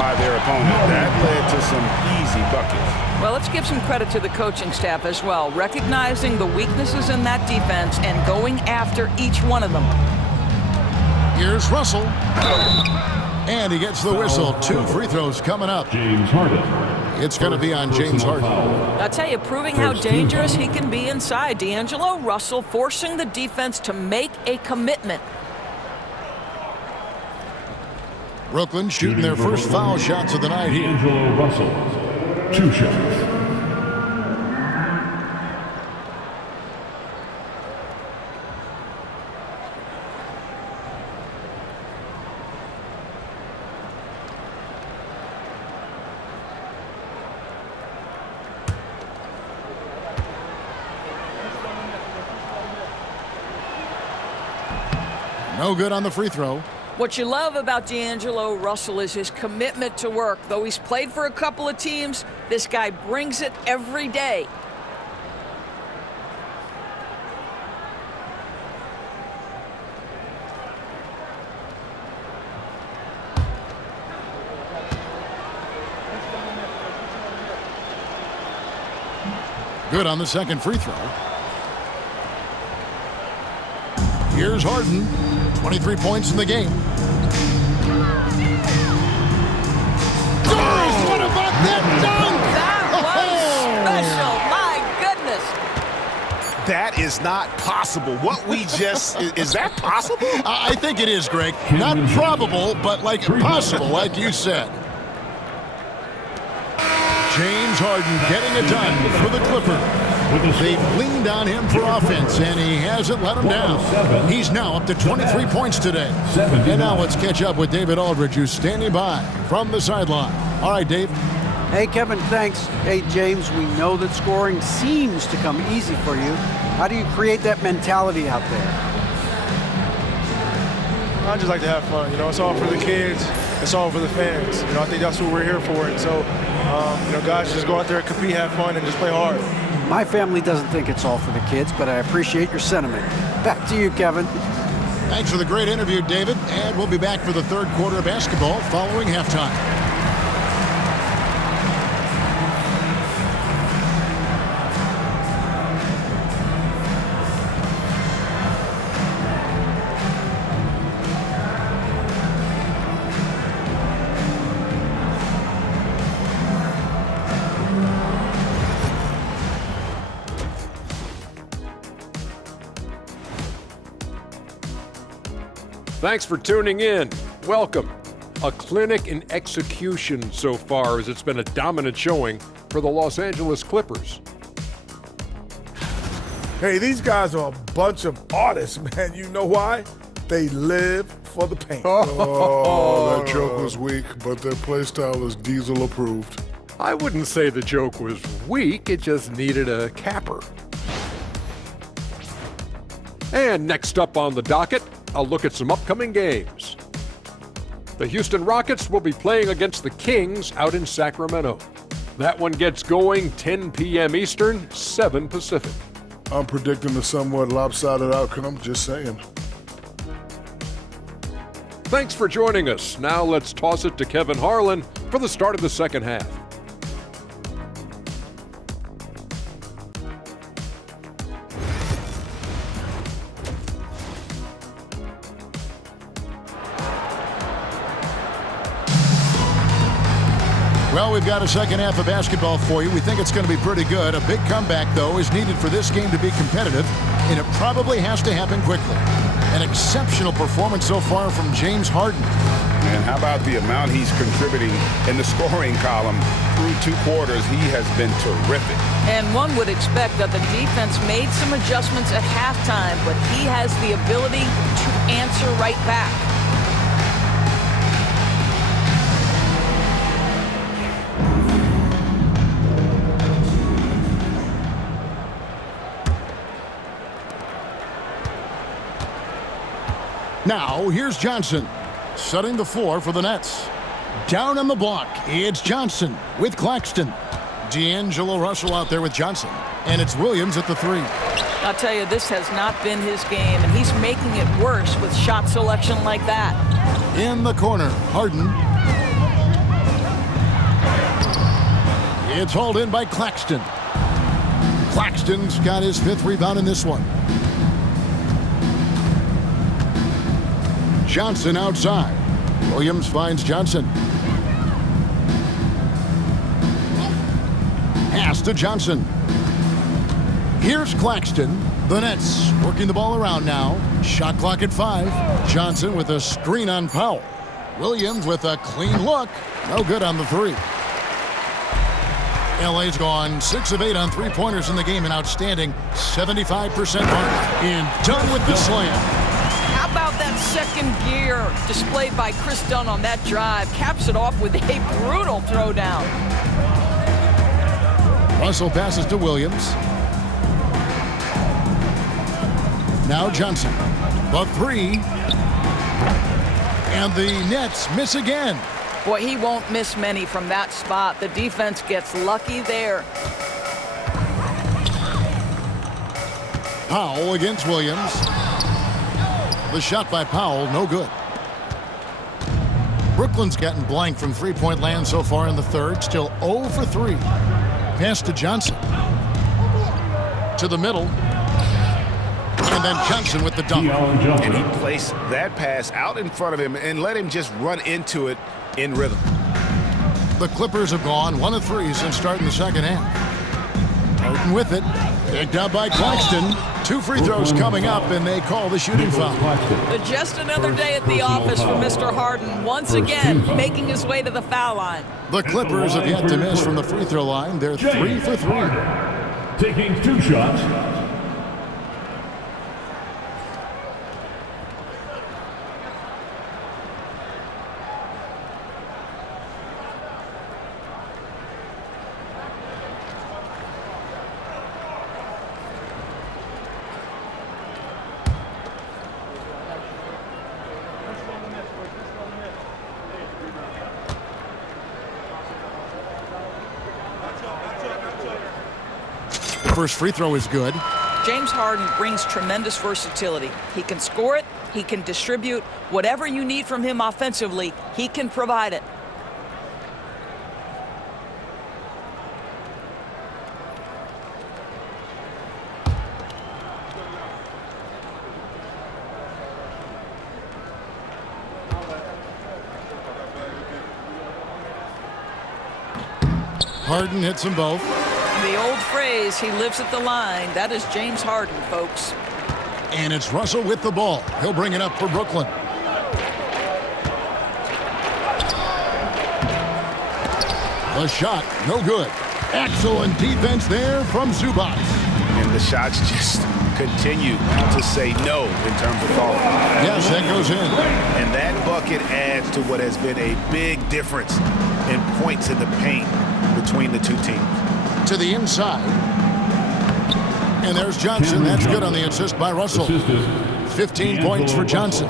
by their opponent. That led to some easy buckets. Well, let's give some credit to the coaching staff as well, recognizing the weaknesses in that defense and going after each one of them. Here's Russell. And he gets the whistle. 2 free throws coming up. James Harden. It's going to be on James Harden. I'll tell you, proving how dangerous he can be inside. D'Angelo Russell forcing the defense to make a commitment. Brooklyn shooting their first foul shots of the night here. D'Angelo Russell. 2 shots. No good on the free throw. What you love about D'Angelo Russell is his commitment to work. Though he's played for a couple of teams, this guy brings it every day. Good on the second free throw. Here's Harden. 23 points in the game. Oh, what about that dunk? That was special. My goodness. That is not possible. What we just, is that possible? I think it is, Greg. Not probable, but like possible, like you said. James Harden getting it done for the Clippers. They've leaned on him for offense, and he hasn't let him down. He's now up to 23 points today. And now let's catch up with David Aldridge, who's standing by from the sideline. All right, Dave. Hey, Kevin, thanks. Hey, James, we know that scoring seems to come easy for you. How do you create that mentality out there? I just like to have fun. You know, it's all for the kids. It's all for the fans. You know, I think that's what we're here for. And so, you know, guys, just go out there and compete, have fun, and just play hard. My family doesn't think it's all for the kids, but I appreciate your sentiment. Back to you, Kevin. Thanks for the great interview, David. And we'll be back for the third quarter of basketball following halftime. Thanks for tuning in. Welcome. A clinic in execution so far, as it's been a dominant showing for the Los Angeles Clippers. Hey, these guys are a bunch of artists, man. You know why? They live for the paint. Oh, that joke was weak, but their play style is Diesel approved. I wouldn't say the joke was weak, it just needed a capper. And next up on the docket, a look at some upcoming games. The Houston Rockets will be playing against the Kings out in Sacramento. That one gets going 10 p.m. Eastern, 7 Pacific. I'm predicting a somewhat lopsided outcome, just saying. Thanks for joining us. Now let's toss it to Kevin Harlan for the start of the second half. Well, we've got a second half of basketball for you. We think it's going to be pretty good. A big comeback, though, is needed for this game to be competitive, and it probably has to happen quickly. An exceptional performance so far from James Harden. And how about the amount he's contributing in the scoring column through 2 quarters? He has been terrific. And one would expect that the defense made some adjustments at halftime, but he has the ability to answer right back. Now, here's Johnson, setting the floor for the Nets. Down on the block, it's Johnson with Claxton. D'Angelo Russell out there with Johnson. And it's Williams at the 3. I'll tell you, this has not been his game, and he's making it worse with shot selection like that. In the corner, Harden. It's hauled in by Claxton. Claxton's got his 5th rebound in this one. Johnson outside. Williams finds Johnson. Pass to Johnson. Here's Claxton. The Nets working the ball around now. Shot clock at 5. Johnson with a screen on Powell. Williams with a clean look. No good on the 3. LA's gone 6 of 8 on 3-pointers in the game. An outstanding 75% mark. And done with the slam. How about that second gear displayed by Chris Dunn on that drive? Caps it off with a brutal throwdown. Russell passes to Williams. Now Johnson. The 3. And the Nets miss again. Boy, he won't miss many from that spot. The defense gets lucky there. Powell against Williams. The shot by Powell, no good. Brooklyn's gotten blank from 3-point land so far in the 3rd. Still 0 for 3. Pass to Johnson. To the middle. And then Johnson with the dunk. And he placed that pass out in front of him and let him just run into it in rhythm. The Clippers have gone 1 of 3 since starting the second half. Harden with it. Picked up by Claxton. 2 free throws coming up, and they call the shooting foul. But just another day at the office for Mr. Harden. Once again, making his way to the foul line. The Clippers have yet to miss from the free throw line. They're 3 for 3. Taking 2 shots. First free throw is good. James Harden brings tremendous versatility. He can score it, he can distribute. Whatever you need from him offensively, he can provide it. Harden hits them both. The old phrase, he lives at the line. That is James Harden, folks. And it's Russell with the ball. He'll bring it up for Brooklyn. The shot, no good. Excellent defense there from Zubac. And the shots just continue to say no in terms of foul. Yes, that goes in. And that bucket adds to what has been a big difference in points in the paint between the 2 teams. To the inside. And there's Johnson. That's good on the assist by Russell. 15 points for Johnson.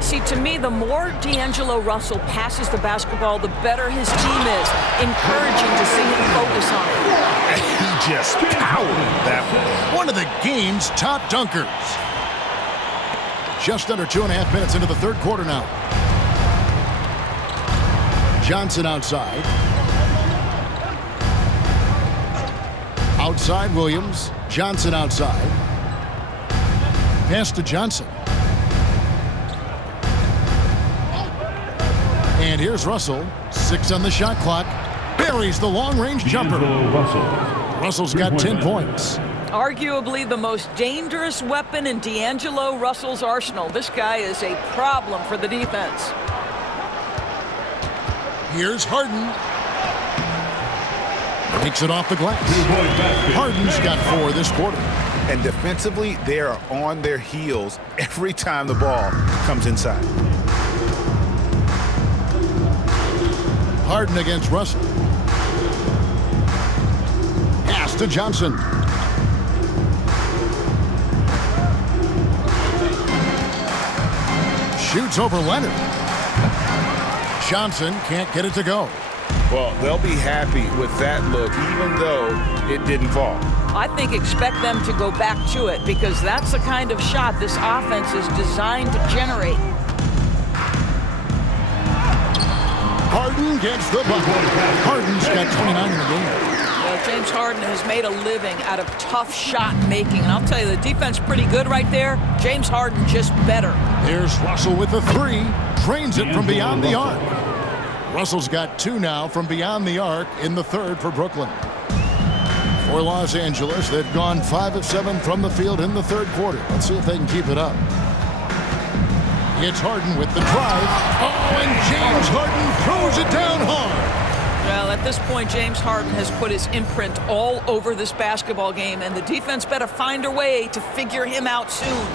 See, to me, the more D'Angelo Russell passes the basketball, the better his team is. Encouraging to see him focus on it. He just powered that one of the game's top dunkers. Just under 2.5 minutes into the 3rd quarter now. Johnson outside. Outside Williams. Johnson outside. Pass to Johnson. And here's Russell. 6 on the shot clock. buries the long-range jumper. Russell's got 10 points. Arguably the most dangerous weapon in D'Angelo Russell's arsenal. This guy is a problem for the defense. Here's Harden. Takes it off the glass. Harden's got 4 this quarter. And defensively, they are on their heels every time the ball comes inside. Harden against Russell. Pass to Johnson. Shoots over Leonard. Johnson can't get it to go. Well, they'll be happy with that look, even though it didn't fall. I think expect them to go back to it because that's the kind of shot this offense is designed to generate. Harden gets the bucket. Harden's got 29 in the game. James Harden has made a living out of tough shot making. And I'll tell you, the defense pretty good right there. James Harden just better. There's Russell with the 3. Drains it from beyond the arc. Russell's got 2 now from beyond the arc in the third for Brooklyn. For Los Angeles, they've gone 5 of 7 from the field in the third quarter. Let's see if they can keep it up. It's Harden with the drive. Oh, and James Harden throws it down hard. Well, at this point, James Harden has put his imprint all over this basketball game, and the defense better find a way to figure him out soon.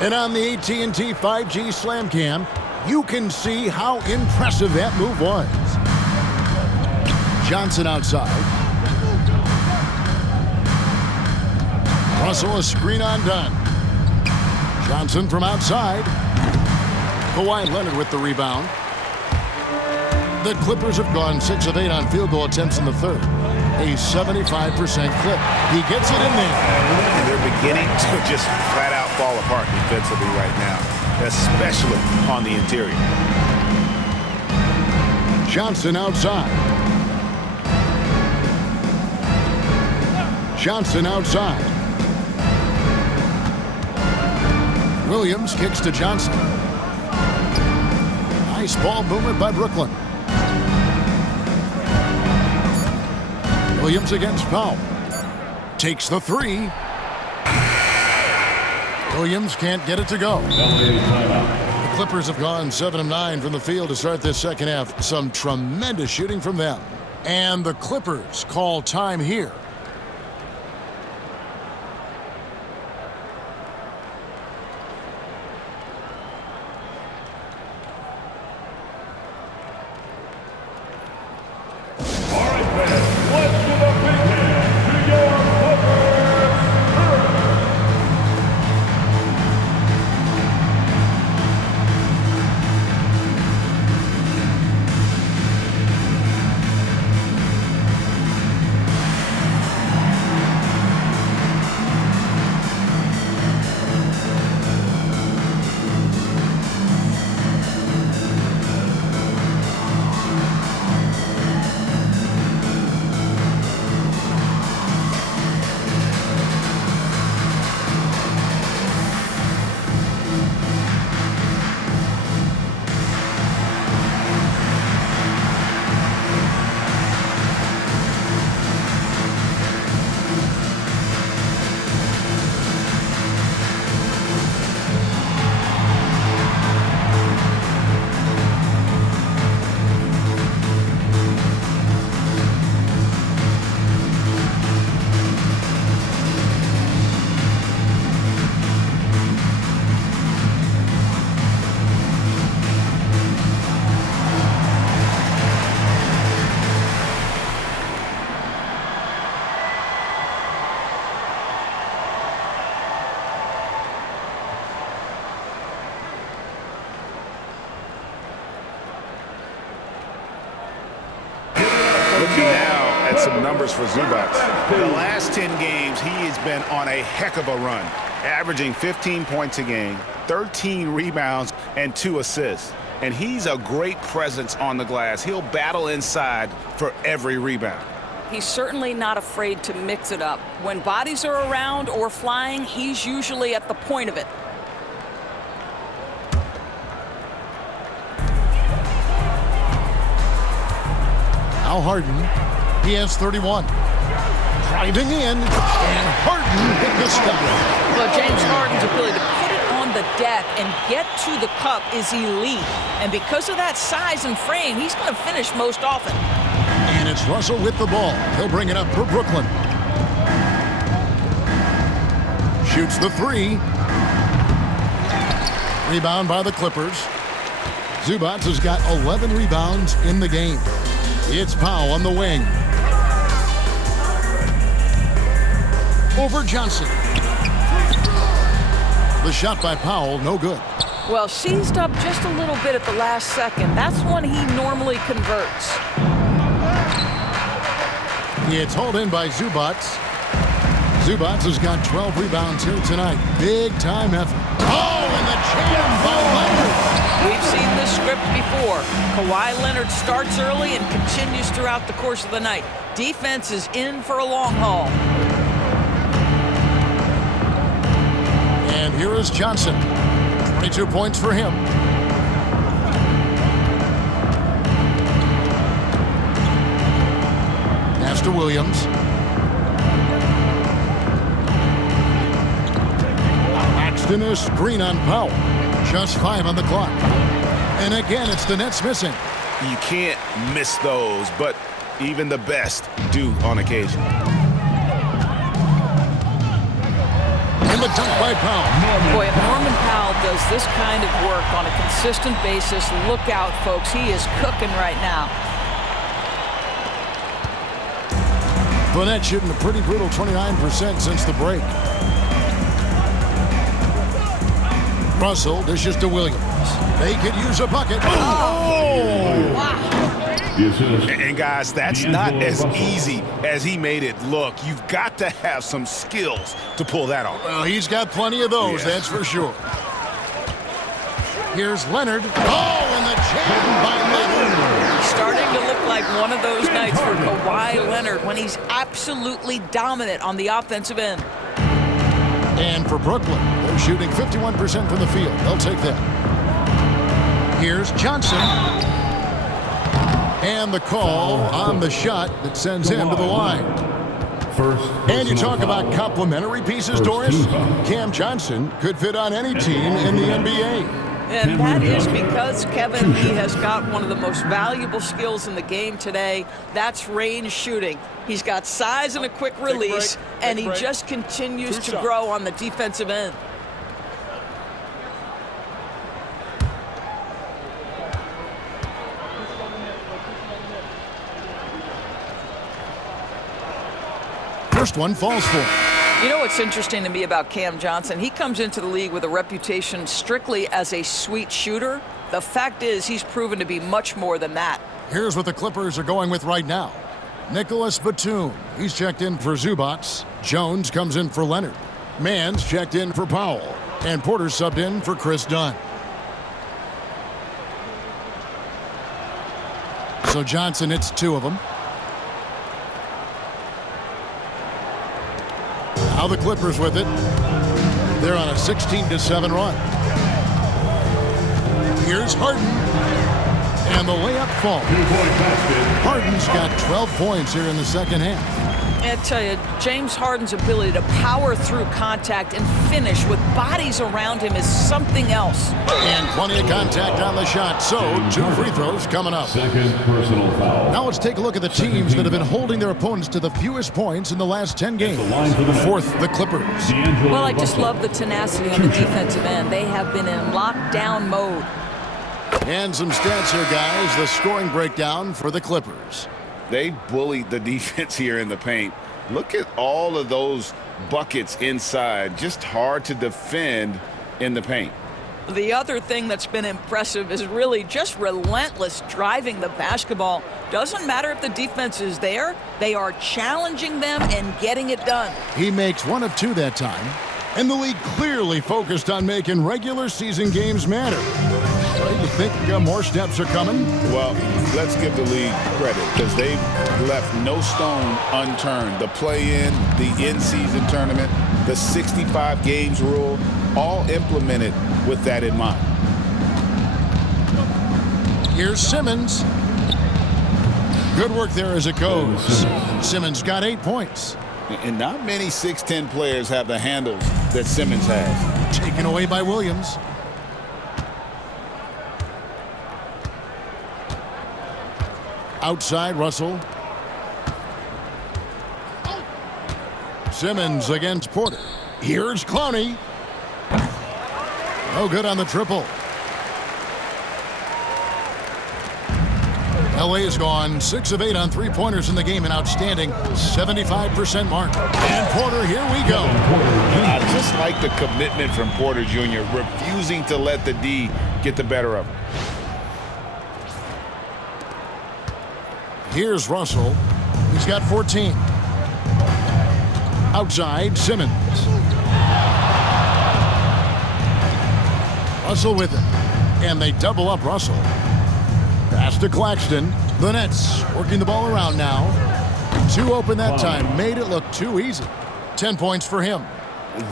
And on the AT&T 5G Slam Cam, you can see how impressive that move was. Johnson outside. Russell a screen on done. Johnson from outside. Kawhi Leonard with the rebound. The Clippers have gone 6 of 8 on field goal attempts in the third. A 75% clip. He gets it in there. And they're beginning to just flat out fall apart defensively right now, especially on the interior. Johnson outside. Johnson outside. Williams kicks to Johnson. Nice ball movement by Brooklyn. Williams against Powell. Takes the 3. Williams can't get it to go. The Clippers have gone 7 of 9 from the field to start this second half. Some tremendous shooting from them. And the Clippers call time here. Looking now at some numbers for Zubac. The last 10 games, he has been on a heck of a run, averaging 15 points a game, 13 rebounds, and 2 assists. And he's a great presence on the glass. He'll battle inside for every rebound. He's certainly not afraid to mix it up. When bodies are around or flying, he's usually at the point of it. Now Harden. He has 31. Driving in, and Harden hit the stop. Well, James Harden's ability to put it on the deck and get to the cup is elite. And because of that size and frame, he's going to finish most often. And it's Russell with the ball. He'll bring it up for Brooklyn. Shoots the three. Rebound by the Clippers. Zubac has got 11 rebounds in the game. It's Powell on the wing. Over Johnson. The shot by Powell, no good. Well, seized up just a little bit at the last second. That's when he normally converts. It's hauled in by Zubac. Zubac has got 12 rebounds here tonight. Big time effort. Oh, and the jam by Leonard. We've seen this script before. Kawhi Leonard starts early and continues throughout the course of the night. Defense is in for a long haul. And here is Johnson. 22 points for him. Pass to Williams. Paxton is screen on Powell. Just 5 on the clock. And again, it's the Nets missing. You can't miss those, but even the best do on occasion. And the dunk by Powell. Boy, if Norman Powell does this kind of work on a consistent basis, look out, folks. He is cooking right now. The Nets shooting a pretty brutal 29% since the break. Russell dishes to Williams. They could use a bucket. Oh! Wow. And guys, that's not as easy as he made it look. You've got to have some skills to pull that off. Well, he's got plenty of those, that's for sure. Here's Leonard. Oh, and the jam by Leonard. Starting to look like one of those nights for Kawhi Leonard when he's absolutely dominant on the offensive end. And for Brooklyn, they're shooting 51% from the field. They'll take that. Here's Johnson. And the call on the shot that sends him to the line. And you talk about complimentary pieces, Doris. Cam Johnson could fit on any team in the NBA. And that is because, Kevin, he has got one of the most valuable skills in the game today. That's range shooting. He's got size and a quick release, and he just continues to grow on the defensive end. First one falls for him. You know what's interesting to me about Cam Johnson? He comes into the league with a reputation strictly as a sweet shooter. The fact is he's proven to be much more than that. Here's what the Clippers are going with right now. Nicholas Batum. He's checked in for Zubac. Jones comes in for Leonard. Mann's checked in for Powell. And Porter subbed in for Chris Dunn. So Johnson hits 2 of them. Now the Clippers with it. They're on a 16-7 run. Here's Harden. And the layup falls. Harden's got 12 points here in the second half. I tell you, James Harden's ability to power through contact and finish with bodies around him is something else. And plenty of contact on the shot, so 2 free throws coming up. Second personal foul. Now let's take a look at the teams that have been holding their opponents to the fewest points in the last 10 games. Fourth, the Clippers. Well, I just love the tenacity on the defensive end. They have been in lockdown mode. And some stats here, guys. The scoring breakdown for the Clippers. They bullied the defense here in the paint. Look at all of those buckets inside. Just hard to defend in the paint. The other thing that's been impressive is really just relentless driving the basketball. Doesn't matter if the defense is there. They are challenging them and getting it done. He makes 1 of 2 that time. And the league clearly focused on making regular season games matter. So you think more steps are coming? Well, let's give the league credit because they've left no stone unturned. The play-in, the in-season tournament, the 65 games rule, all implemented with that in mind. Here's Simmons. Good work there as it goes. Simmons got 8 points. And not many 6'10 players have the handles that Simmons has. Taken away by Williams. Outside, Russell. Simmons against Porter. Here's Clowney. No good on the triple. LA has gone 6 of 8 on three-pointers in the game, an outstanding 75% mark. And Porter, here we go. I just like the commitment from Porter Jr., refusing to let the D get the better of him. Here's Russell. He's got 14. Outside, Simmons. Russell with it. And they double up Russell. Pass to Claxton. The Nets working the ball around now. 2 open that time. Made it look too easy. 10 points for him.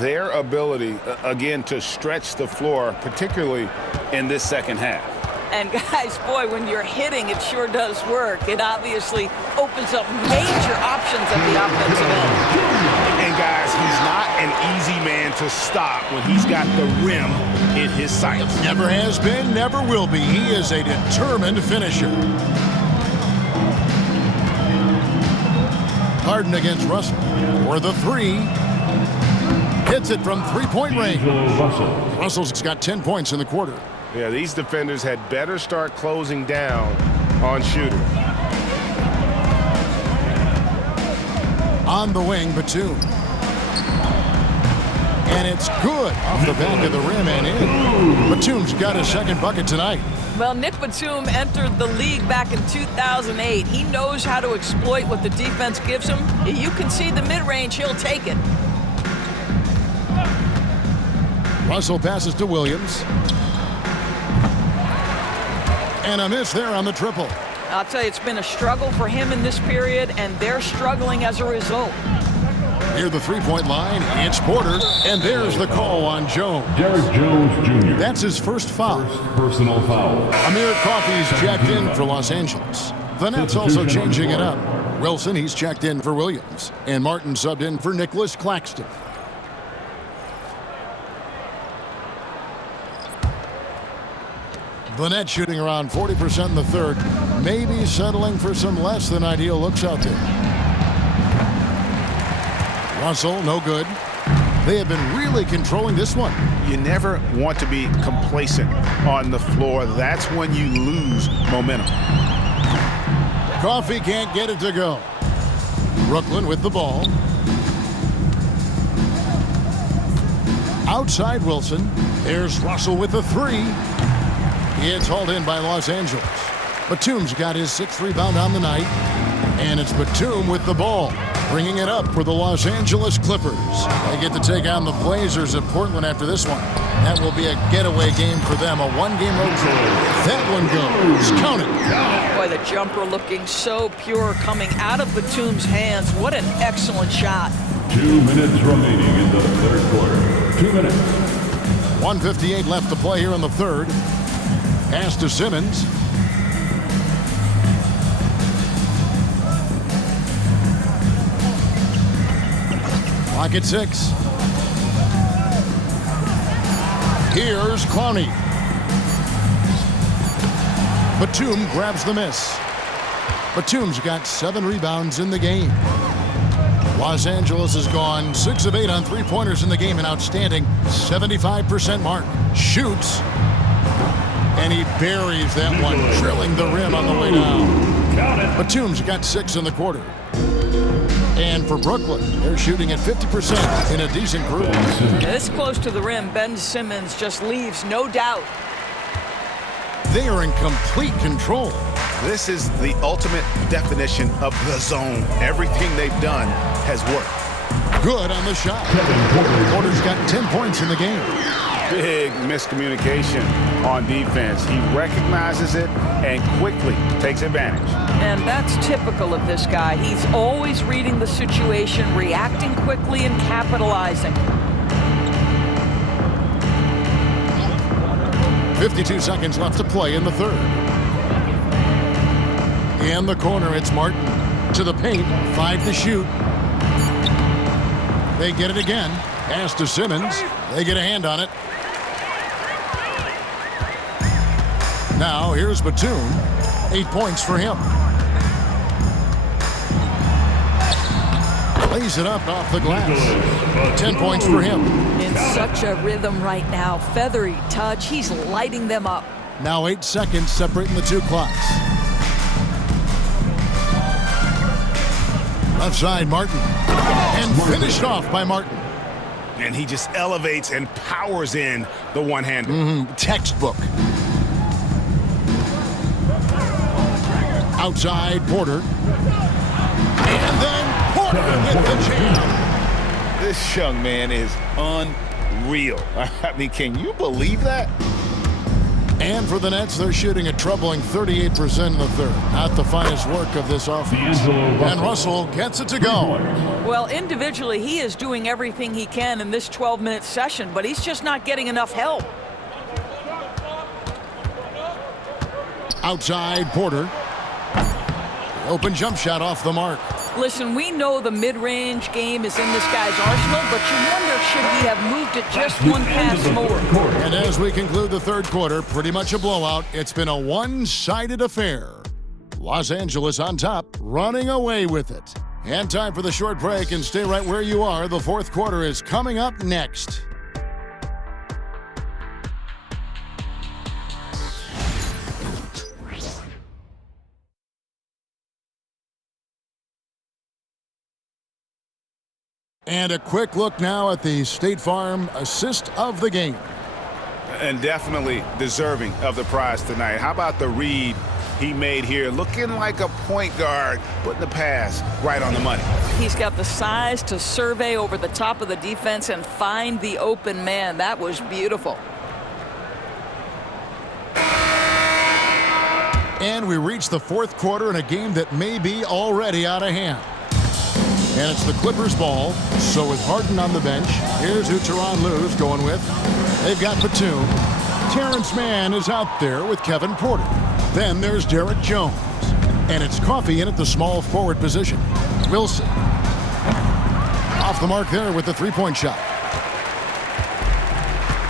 Their ability, again, to stretch the floor, particularly in this second half. And guys, boy, when you're hitting, it sure does work. It obviously opens up major options at the offensive end. And guys, he's not an easy man to stop when he's got the rim in his sights. Never has been, never will be. He is a determined finisher. Harden against Russell for the 3. Hits it from three-point range. Russell's got 10 points in the quarter. Yeah, these defenders had better start closing down on shooters. On the wing, Batum. And it's good off the back of the rim and in. Batum's got his second bucket tonight. Well, Nick Batum entered the league back in 2008. He knows how to exploit what the defense gives him. You can see the mid-range, he'll take it. Russell passes to Williams. And a miss there on the triple. I'll tell you, it's been a struggle for him in this period, and they're struggling as a result. Near the three-point line, it's Porter, and there's the call on Jones. Derek Jones Jr. That's his first foul. Personal foul. Amir Coffey's checked in for Los Angeles. The Nets also changing it up. Wilson, he's checked in for Williams. And Martin subbed in for Nicholas Claxton. The Nets shooting around 40% in the third. Maybe settling for some less than ideal looks out there. Russell, no good. They have been really controlling this one. You never want to be complacent on the floor. That's when you lose momentum. Coffey can't get it to go. Brooklyn with the ball. Outside Wilson. There's Russell with the 3. It's hauled in by Los Angeles. Batum's got his 6th rebound on the night. And it's Batum with the ball, bringing it up for the Los Angeles Clippers. They get to take on the Blazers at Portland after this one. That will be a getaway game for them, a one-game road trip. That one goes. Count it. Boy, the jumper looking so pure coming out of Batum's hands. What an excellent shot. 2 minutes remaining in the third quarter. 2 minutes. 1:58 left to play here in the third. Pass to Simmons. Clock at 6. Here's Clowney. Batum grabs the miss. Batum's got 7 rebounds in the game. Los Angeles has gone 6 of 8 on three-pointers in the game, an outstanding 75% mark. Shoots. And he buries that one, drilling the rim on the way down. Batum's got 6 in the quarter. And for Brooklyn, they're shooting at 50% in a decent group. This close to the rim, Ben Simmons just leaves no doubt. They are in complete control. This is the ultimate definition of the zone. Everything they've done has worked. Good on the shot. Porter's got 10 points in the game. Big miscommunication on defense. He recognizes it and quickly takes advantage. And that's typical of this guy. He's always reading the situation, reacting quickly, and capitalizing. 52 seconds left to play in the third. In the corner, it's Martin. To the paint, 5 to shoot. They get it again. Pass to Simmons. They get a hand on it. Now, here's Batum. 8 points for him. Lays it up off the glass. 10 points for him. In such a rhythm right now. Feathery touch. He's lighting them up. Now 8 seconds separating the two clocks. Left side, Martin. And finished off by Martin. And he just elevates and powers in the one-hander. Textbook. Outside, Porter. And then Porter with the jam. This young man is unreal. I mean, can you believe that? And for the Nets, they're shooting a troubling 38% in the third. Not the finest work of this offense. And Russell gets it to go. Well, individually, he is doing everything he can in this 12-minute session, but he's just not getting enough help. Outside, Porter. Open jump shot off the mark. Listen, we know the mid-range game is in this guy's arsenal, but you wonder, should he have moved it just one pass more? And as we conclude the third quarter, pretty much a blowout. It's been a one-sided affair. Los Angeles on top, running away with it. And time for the short break, and stay right where you are. The fourth quarter is coming up next. And a quick look now at the State Farm assist of the game. And definitely deserving of the prize tonight. How about the read he made here? Looking like a point guard, putting the pass right on the money. He's got the size to survey over the top of the defense and find the open man. That was beautiful. And we reach the fourth quarter in a game that may be already out of hand. And it's the Clippers' ball. So with Harden on the bench, here's who Tyronn Lue's going with. They've got Batum. Terrence Mann is out there with Kevin Porter. Then there's Derek Jones. And it's Coffey in at the small forward position. Wilson. Off the mark there with the three-point shot.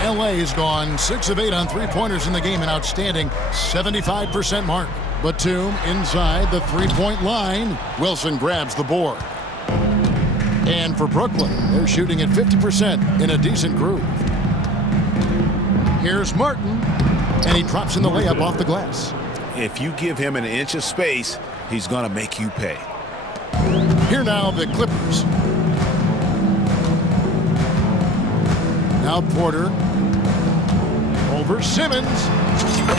LA has gone 6 of 8 on three-pointers in the game, an outstanding 75% mark. Batum inside the three-point line. Wilson grabs the board. And for Brooklyn, they're shooting at 50% in a decent groove. Here's Martin, and he drops in the layup off the glass. If you give him an inch of space, he's going to make you pay. Here now, the Clippers. Now Porter over Simmons,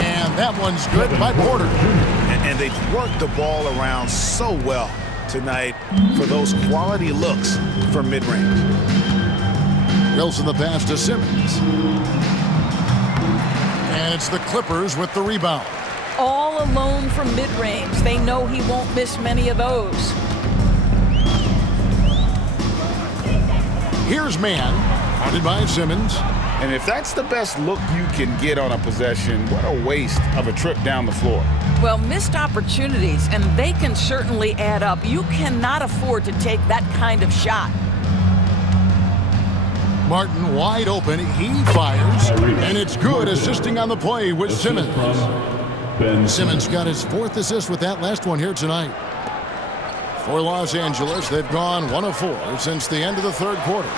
and that one's good by Porter. And they've worked the ball around so well tonight for those quality looks from mid-range. Wilson the pass to Simmons. And it's the Clippers with the rebound. All alone from mid-range. They know he won't miss many of those. Here's Mann, guarded by Simmons. And if that's the best look you can get on a possession, what a waste of a trip down the floor. Well, missed opportunities, and they can certainly add up. You cannot afford to take that kind of shot. Martin wide open. He fires, and it's good, assisting on the play with Simmons. Simmons got his fourth assist with that last one here tonight. For Los Angeles, they've gone 1 of 4 since the end of the third quarter.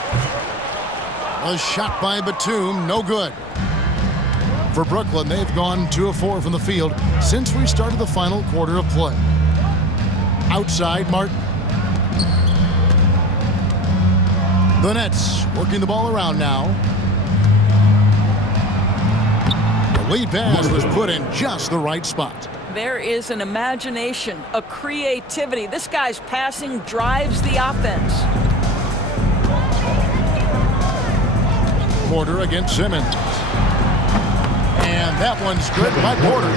A shot by Batum, no good. For Brooklyn, they've gone 2 of 4 from the field since we started the final quarter of play. Outside, Martin. The Nets working the ball around now. The lead pass was put in just the right spot. There is an imagination, a creativity. This guy's passing drives the offense. Porter against Simmons. And that one's good by Porter.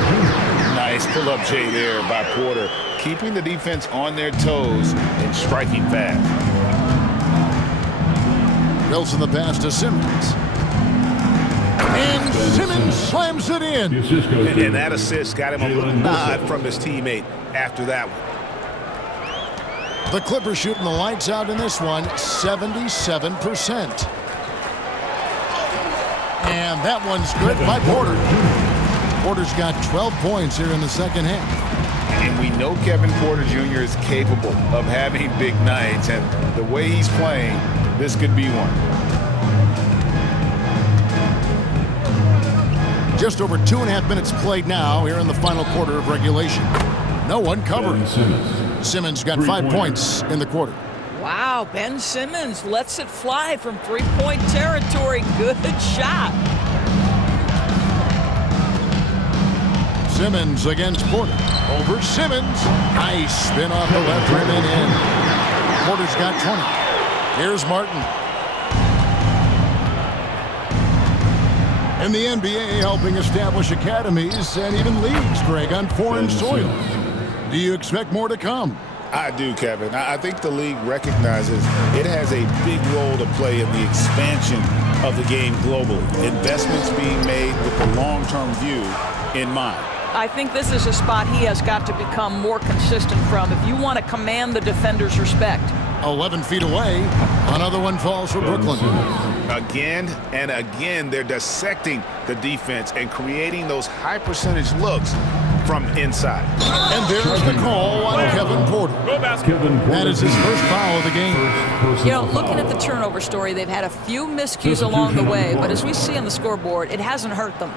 Nice pull-up J there by Porter, keeping the defense on their toes and striking fast. Wilson the pass to Simmons. And Simmons slams it in. And that assist got him a little nod from his teammate after that one. The Clippers shooting the lights out in this one, 77%. And that one's good by Porter. Porter's got 12 points here in the second half. And we know Kevin Porter Jr. is capable of having big nights, and the way he's playing, this could be one. Just over 2.5 minutes played now here in the final quarter of regulation. No one covered. Simmons got 5 points in the quarter. Wow, Ben Simmons lets it fly from three-point territory. Good shot. Simmons against Porter. Over Simmons. Nice spin off the left rim and in. Porter's got 20. Here's Martin. In the NBA, helping establish academies and even leagues, Greg, on foreign soil. Do you expect more to come? I do, Kevin. I think the league recognizes it has a big role to play in the expansion of the game globally. Investments being made with the long-term view in mind. I think this is a spot he has got to become more consistent from if you want to command the defender's respect. 11 feet away. Another one falls for Brooklyn. Again and again, they're dissecting the defense and creating those high-percentage looks from inside. And there's the call on Kevin Porter. That is his first foul of the game. You know, looking at the turnover story, they've had a few miscues along the way, but as we see on the scoreboard, it hasn't hurt them.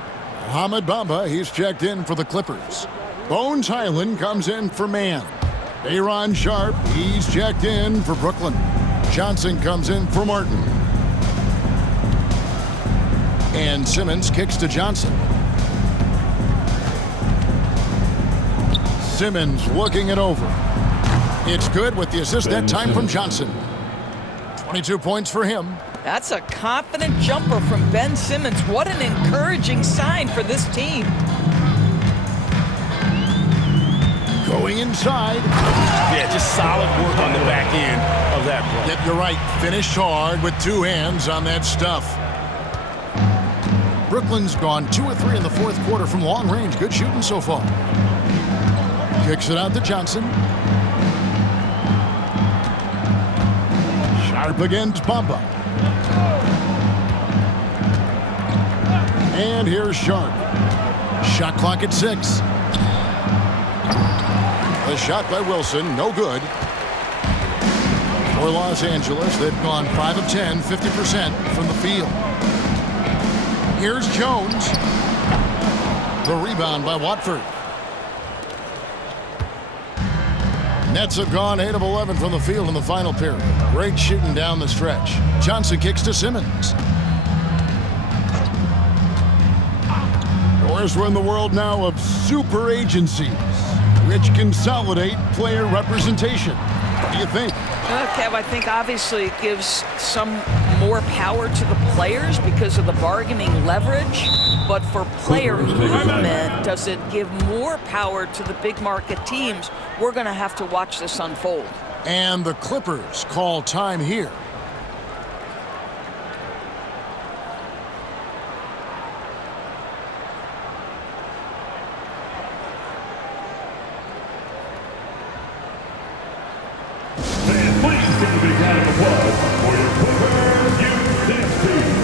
Mohamed Bamba, he's checked in for the Clippers. Bones Highland comes in for Man. Aaron Sharp, he's checked in for Brooklyn. Johnson comes in for Martin. And Simmons kicks to Johnson. Simmons looking it over. It's good with the assist that time from Johnson. 22 points for him. That's a confident jumper from Ben Simmons. What an encouraging sign for this team. Going inside. Yeah, just solid work on the back end of that play. Yep, you're right. Finished hard with two hands on that stuff. Brooklyn's gone 2 of 3 in the fourth quarter from long range. Good shooting so far. Kicks it out to Johnson. Sharp against Bamba. And here's Sharp. Shot clock at 6. A shot by Wilson, no good. For Los Angeles, they've gone 5 of 10, 50% from the field. Here's Jones. The rebound by Watford. Nets have gone 8 of 11 from the field in the final period. Great shooting down the stretch. Johnson kicks to Simmons. Of course, we're in the world now of super agencies, which consolidate player representation. What do you think? Kev, I think obviously it gives some more power to the players because of the bargaining leverage. But for player movement, does it give more power to the big market teams? We're going to have to watch this unfold. And the Clippers call time here. Please give a big round of applause for your Clippers U16 team.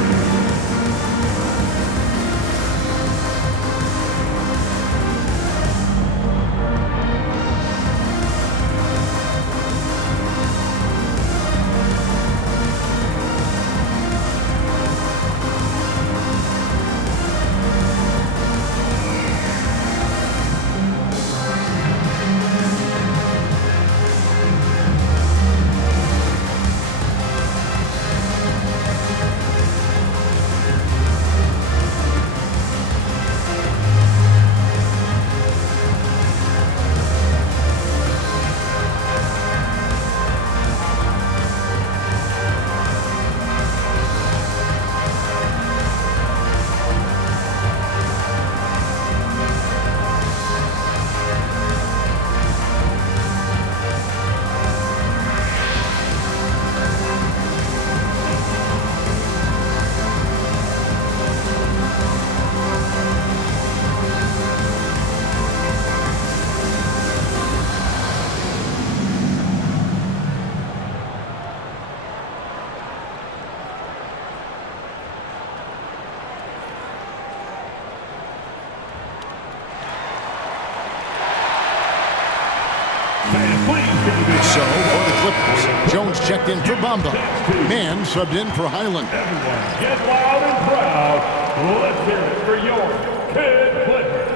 So, for the Clippers, Jones checked in for Bamba. Man subbed in for Highland. Everyone, get loud and proud. Let's hear it for your Kid Clippers.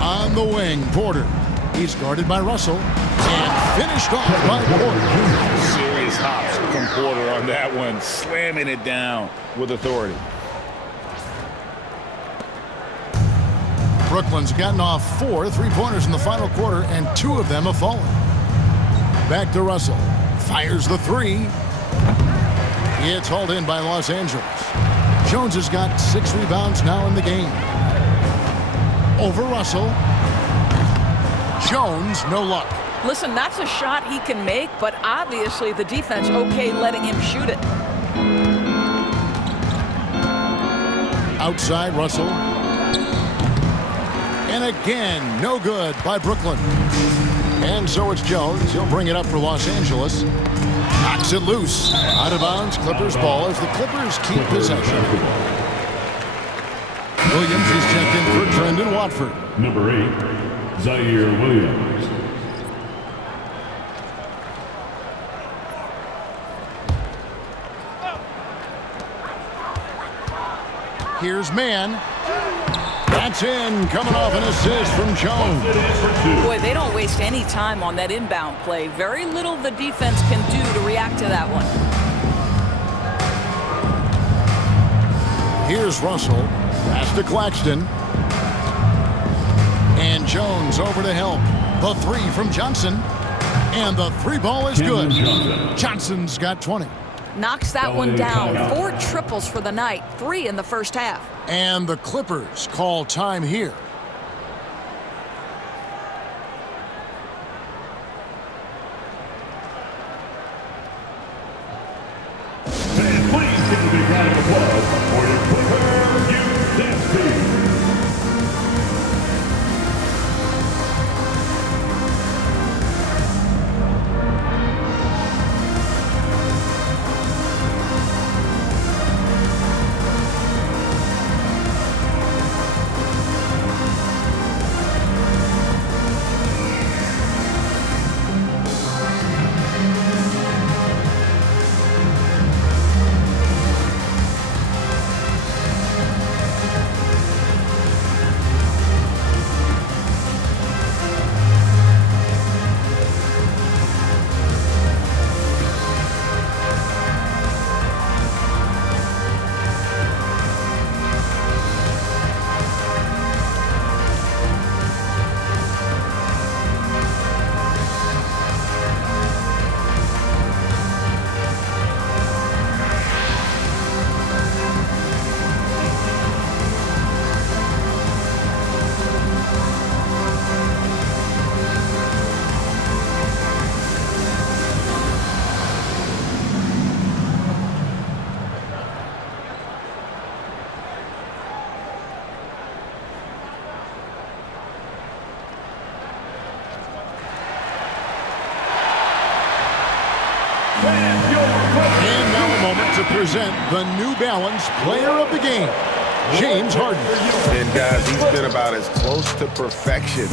On the wing, Porter. He's guarded by Russell and finished off by Porter. Serious hops from Porter on that one, slamming it down with authority. Brooklyn's gotten off 4 3-pointers in the final quarter, and 2 of them have fallen. Back to Russell. Fires the 3. It's hauled in by Los Angeles. Jones has got 6 rebounds now in the game. Over Russell. Jones, no luck. Listen, that's a shot he can make, but obviously the defense okay letting him shoot it. Outside Russell. And again, no good by Brooklyn. And so it's Jones. He'll bring it up for Los Angeles. Knocks it loose. Out of bounds, Clippers ball as the Clippers keep possession. Williams is checked in for Trendon Watford. Number 8, Ziaire Williams. Here's Man. That's in, coming off an assist from Jones. Boy, they don't waste any time on that inbound play. Very little the defense can do to react to that one. Here's Russell. Pass to Claxton. And Jones over to help. The 3 from Johnson. And the 3 ball is good. Johnson's got 20. Knocks that one down. 4 triples for the night. 3 in the first half. And the Clippers call time here. And please give a big round of applause for your Clipper youth dance team. And now a moment to present the New Balance Player of the Game, James Harden. And guys, he's been about as close to perfection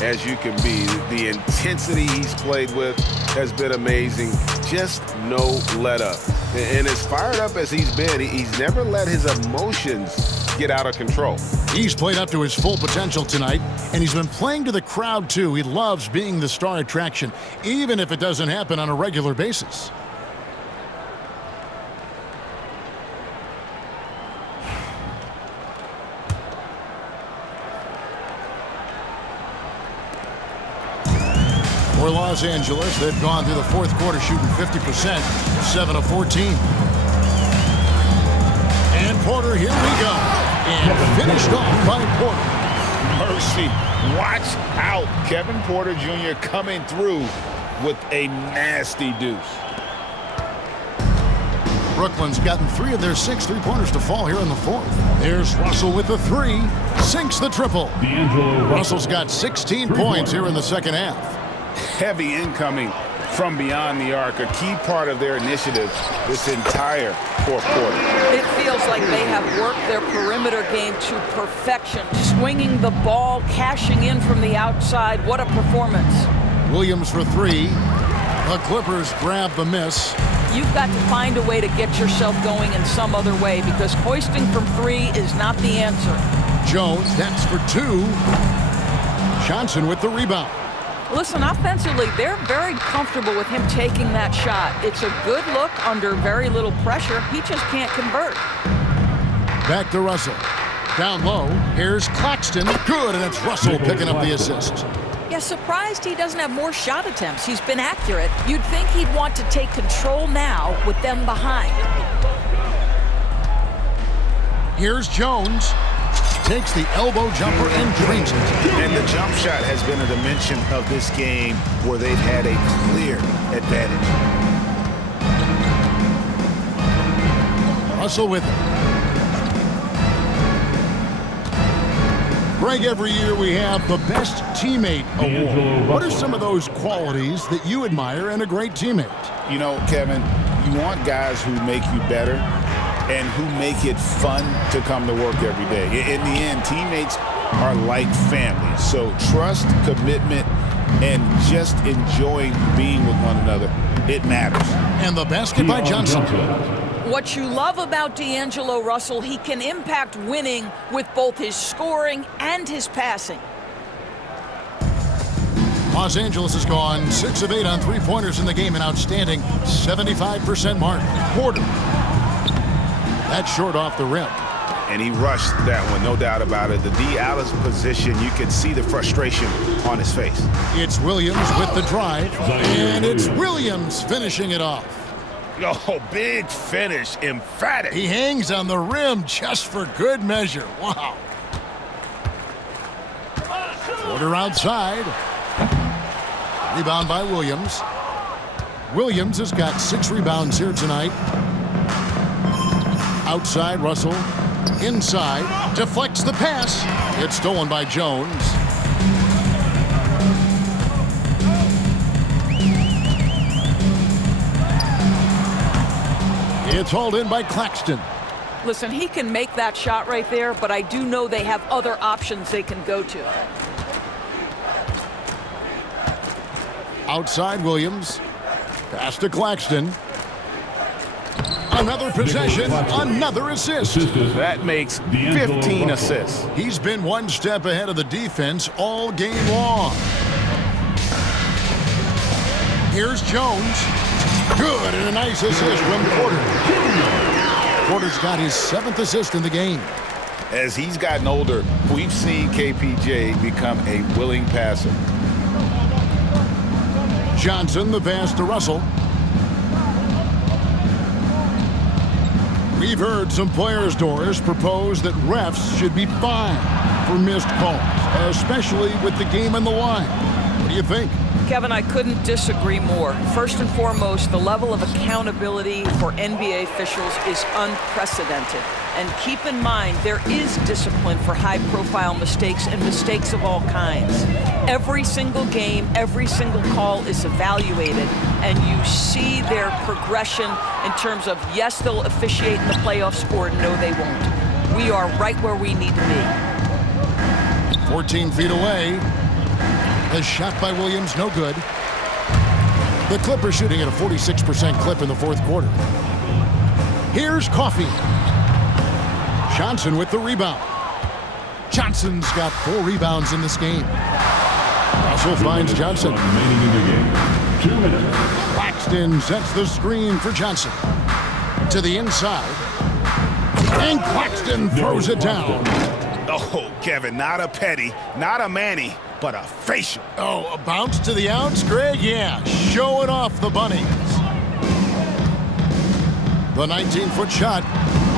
as you can be. The intensity he's played with has been amazing. Just no let up. And as fired up as he's been, he's never let his emotions get out of control. He's played up to his full potential tonight, and he's been playing to the crowd too. He loves being the star attraction, even if it doesn't happen on a regular basis. For Los Angeles, they've gone through the fourth quarter shooting 50%, 7 of 14. And Porter, here we go. And finished off by Porter. Mercy, watch out. Kevin Porter Jr. coming through with a nasty deuce. Brooklyn's gotten 3 of their 6 three-pointers to fall here in the 4th. There's Russell with the 3. Sinks the triple. Russell's got 16 points here in the second half. Heavy incoming from beyond the arc, a key part of their initiative this entire fourth quarter. It feels like they have worked their perimeter game to perfection, swinging the ball, cashing in from the outside. What a performance. Williams for 3. The Clippers grab the miss. You've got to find a way to get yourself going in some other way, because hoisting from 3 is not the answer. Jones, that's for 2. Johnson with the rebound. Listen, offensively, they're very comfortable with him taking that shot. It's a good look under very little pressure. He just can't convert. Back to Russell. Down low, here's Claxton. Good, and it's Russell picking up the assist. Yeah, surprised he doesn't have more shot attempts. He's been accurate. You'd think he'd want to take control now with them behind. Here's Jones. Takes the elbow jumper and drains it. And the jump shot has been a dimension of this game where they've had a clear advantage. Russell with it. Greg, every year we have the Best Teammate Award. What are some of those qualities that you admire in a great teammate? You know, Kevin, you want guys who make you better and who make it fun to come to work every day. In the end, teammates are like family. So trust, commitment, and just enjoying being with one another, it matters. And the basket by Johnson. What you love about D'Angelo Russell, he can impact winning with both his scoring and his passing. Los Angeles has gone 6 of 8 on three-pointers in the game, an outstanding 75% mark. Porter. That's short off the rim. And he rushed that one, no doubt about it. The D. Allen's position, you can see the frustration on his face. It's Williams with the drive, and it's Williams finishing it off. Oh, big finish, emphatic. He hangs on the rim just for good measure. Wow. Porter outside. Rebound by Williams. Williams has got 6 rebounds here tonight. Outside, Russell. Inside. Deflects the pass. It's stolen by Jones. It's hauled in by Claxton. Listen, he can make that shot right there, but I do know they have other options they can go to. Outside, Williams. Pass to Claxton. Another possession, another assist. That makes 15 assists. He's been one step ahead of the defense all game long. Here's Jones. Good, and a nice assist from Porter. Porter's got his 7th assist in the game. As he's gotten older, we've seen KPJ become a willing passer. Johnson, the pass to Russell. We've heard some players, Doris, propose that refs should be fined for missed calls, especially with the game on the line. What do you think? Kevin, I couldn't disagree more. First and foremost, the level of accountability for NBA officials is unprecedented. And keep in mind, there is discipline for high-profile mistakes and mistakes of all kinds. Every single game, every single call is evaluated, and you see their progression in terms of, yes, they'll officiate in the playoffs, or no, they won't. We are right where we need to be. 14 feet away. The shot by Williams, no good. The Clippers shooting at a 46% clip in the 4th quarter. Here's Coffey. Johnson with the rebound. Johnson's got 4 rebounds in this game. Russell finds Johnson. Remaining in the game. 2 minutes. Claxton sets the screen for Johnson. To the inside. And Claxton throws it down. Oh, Kevin, not a petty, not a Manny, but a facial. Oh, a bounce to the outs, Greg? Yeah, showing off the bunnies. The 19-foot shot,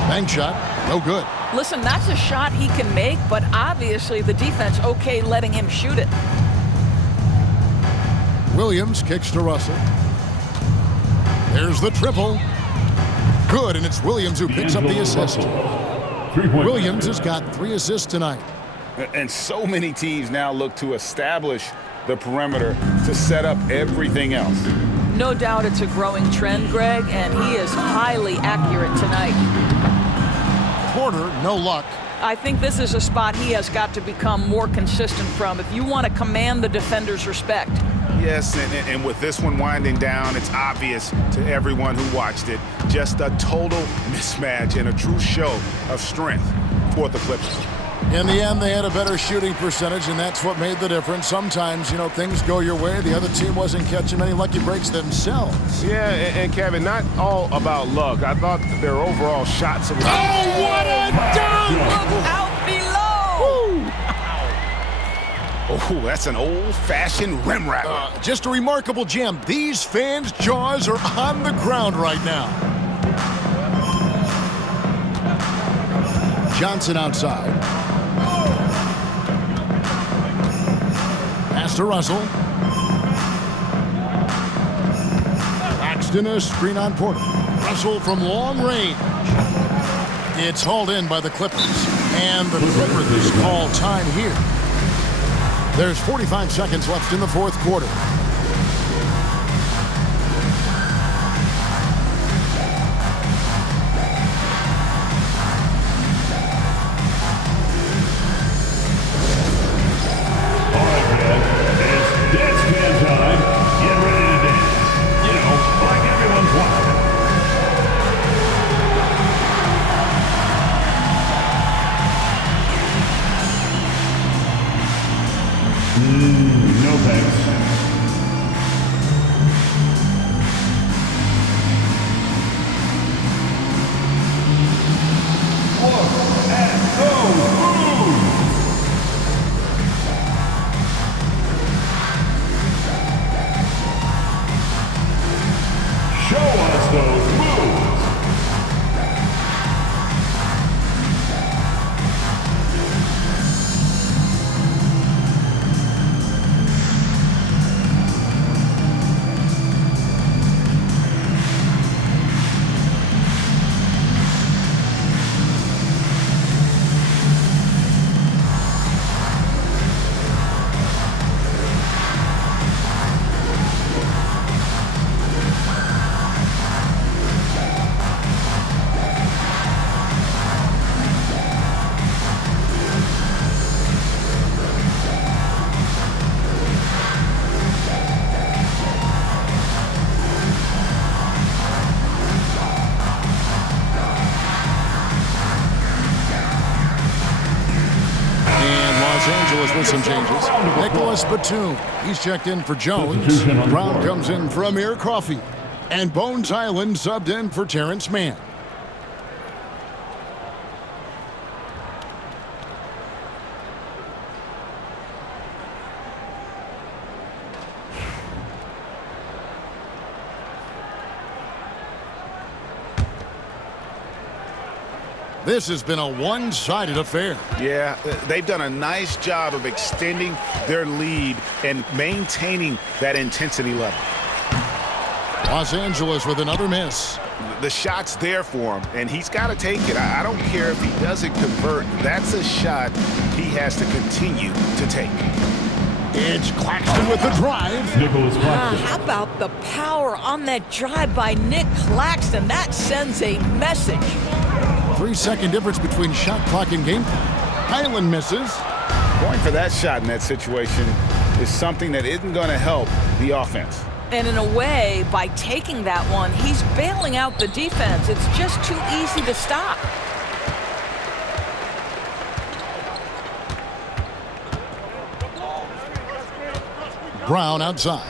bank shot, no good. Listen, that's a shot he can make, but obviously the defense okay letting him shoot it. Williams kicks to Russell. There's the triple. good, and it's Williams who picks up the assist. Williams has got 3 assists tonight. And so many teams now look to establish the perimeter to set up everything else. No doubt it's a growing trend, Greg, and he is highly accurate tonight. Porter, no luck. I think this is a spot he has got to become more consistent from if you want to command the defender's respect. Yes, and with this one winding down, it's obvious to everyone who watched it. Just a total mismatch and a true show of strength for the Clippers. In the end, they had a better shooting percentage, and that's what made the difference. Sometimes, things go your way. The other team wasn't catching many lucky breaks themselves. Yeah, and Kevin, not all about luck. I thought their overall shots. Oh, what a dunk! Look out below! Oh, that's an old-fashioned rim rattler. Just a remarkable gem. These fans' jaws are on the ground right now. Johnson outside. Pass to Russell. Claxton a screen on Porter. Russell from long range. It's hauled in by the Clippers. And the Clippers call time here. There's 45 seconds left in the fourth quarter. No thanks. Look at those moves! Show us those moves! With some changes. Nicholas Batum. He's checked in for Jones. Brown comes in for Amir Coffey. And Bones Island subbed in for Terrence Mann. This has been a one-sided affair. Yeah, they've done a nice job of extending their lead and maintaining that intensity level. Los Angeles with another miss. The shot's there for him, and he's got to take it. I don't care if he doesn't convert. That's a shot he has to continue to take. It's Claxton with the drive. How about the power on that drive by Nick Claxton? That sends a message. 3-second difference between shot clock and game clock. Highland misses. Going for that shot in that situation is something that isn't going to help the offense. And in a way, by taking that one, he's bailing out the defense. It's just too easy to stop. Brown outside.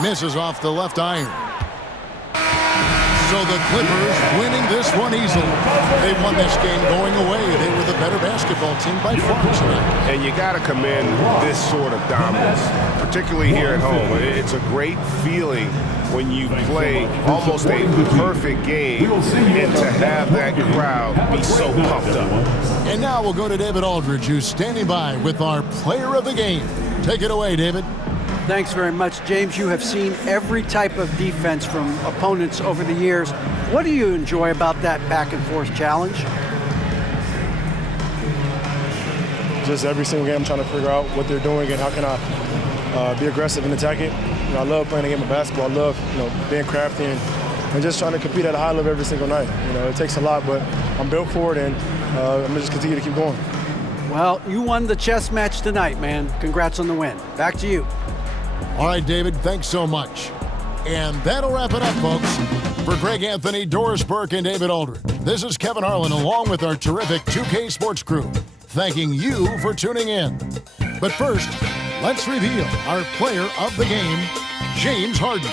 Misses off the left iron. So the Clippers winning this one easily. They won this game going away. They were the better basketball team by far tonight. And you got to commend this sort of dominance, particularly here at home. It's a great feeling when you play almost a perfect game and to have that crowd be so pumped up. And now we'll go to David Aldridge, who's standing by with our player of the game. Take it away, David. Thanks very much, James. You have seen every type of defense from opponents over the years. What do you enjoy about that back-and-forth challenge? Just every single game I'm trying to figure out what they're doing and how can I be aggressive and attack it. You know, I love playing a game of basketball. I love, being crafty and just trying to compete at a high level every single night. It takes a lot, but I'm built for it, and I'm going to just continue to keep going. Well, you won the chess match tonight, man. Congrats on the win. Back to you. All right, David, thanks so much. And that'll wrap it up, folks. For Greg Anthony, Doris Burke, and David Aldridge, this is Kevin Harlan along with our terrific 2K Sports crew, thanking you for tuning in. But first, let's reveal our player of the game, James Harden.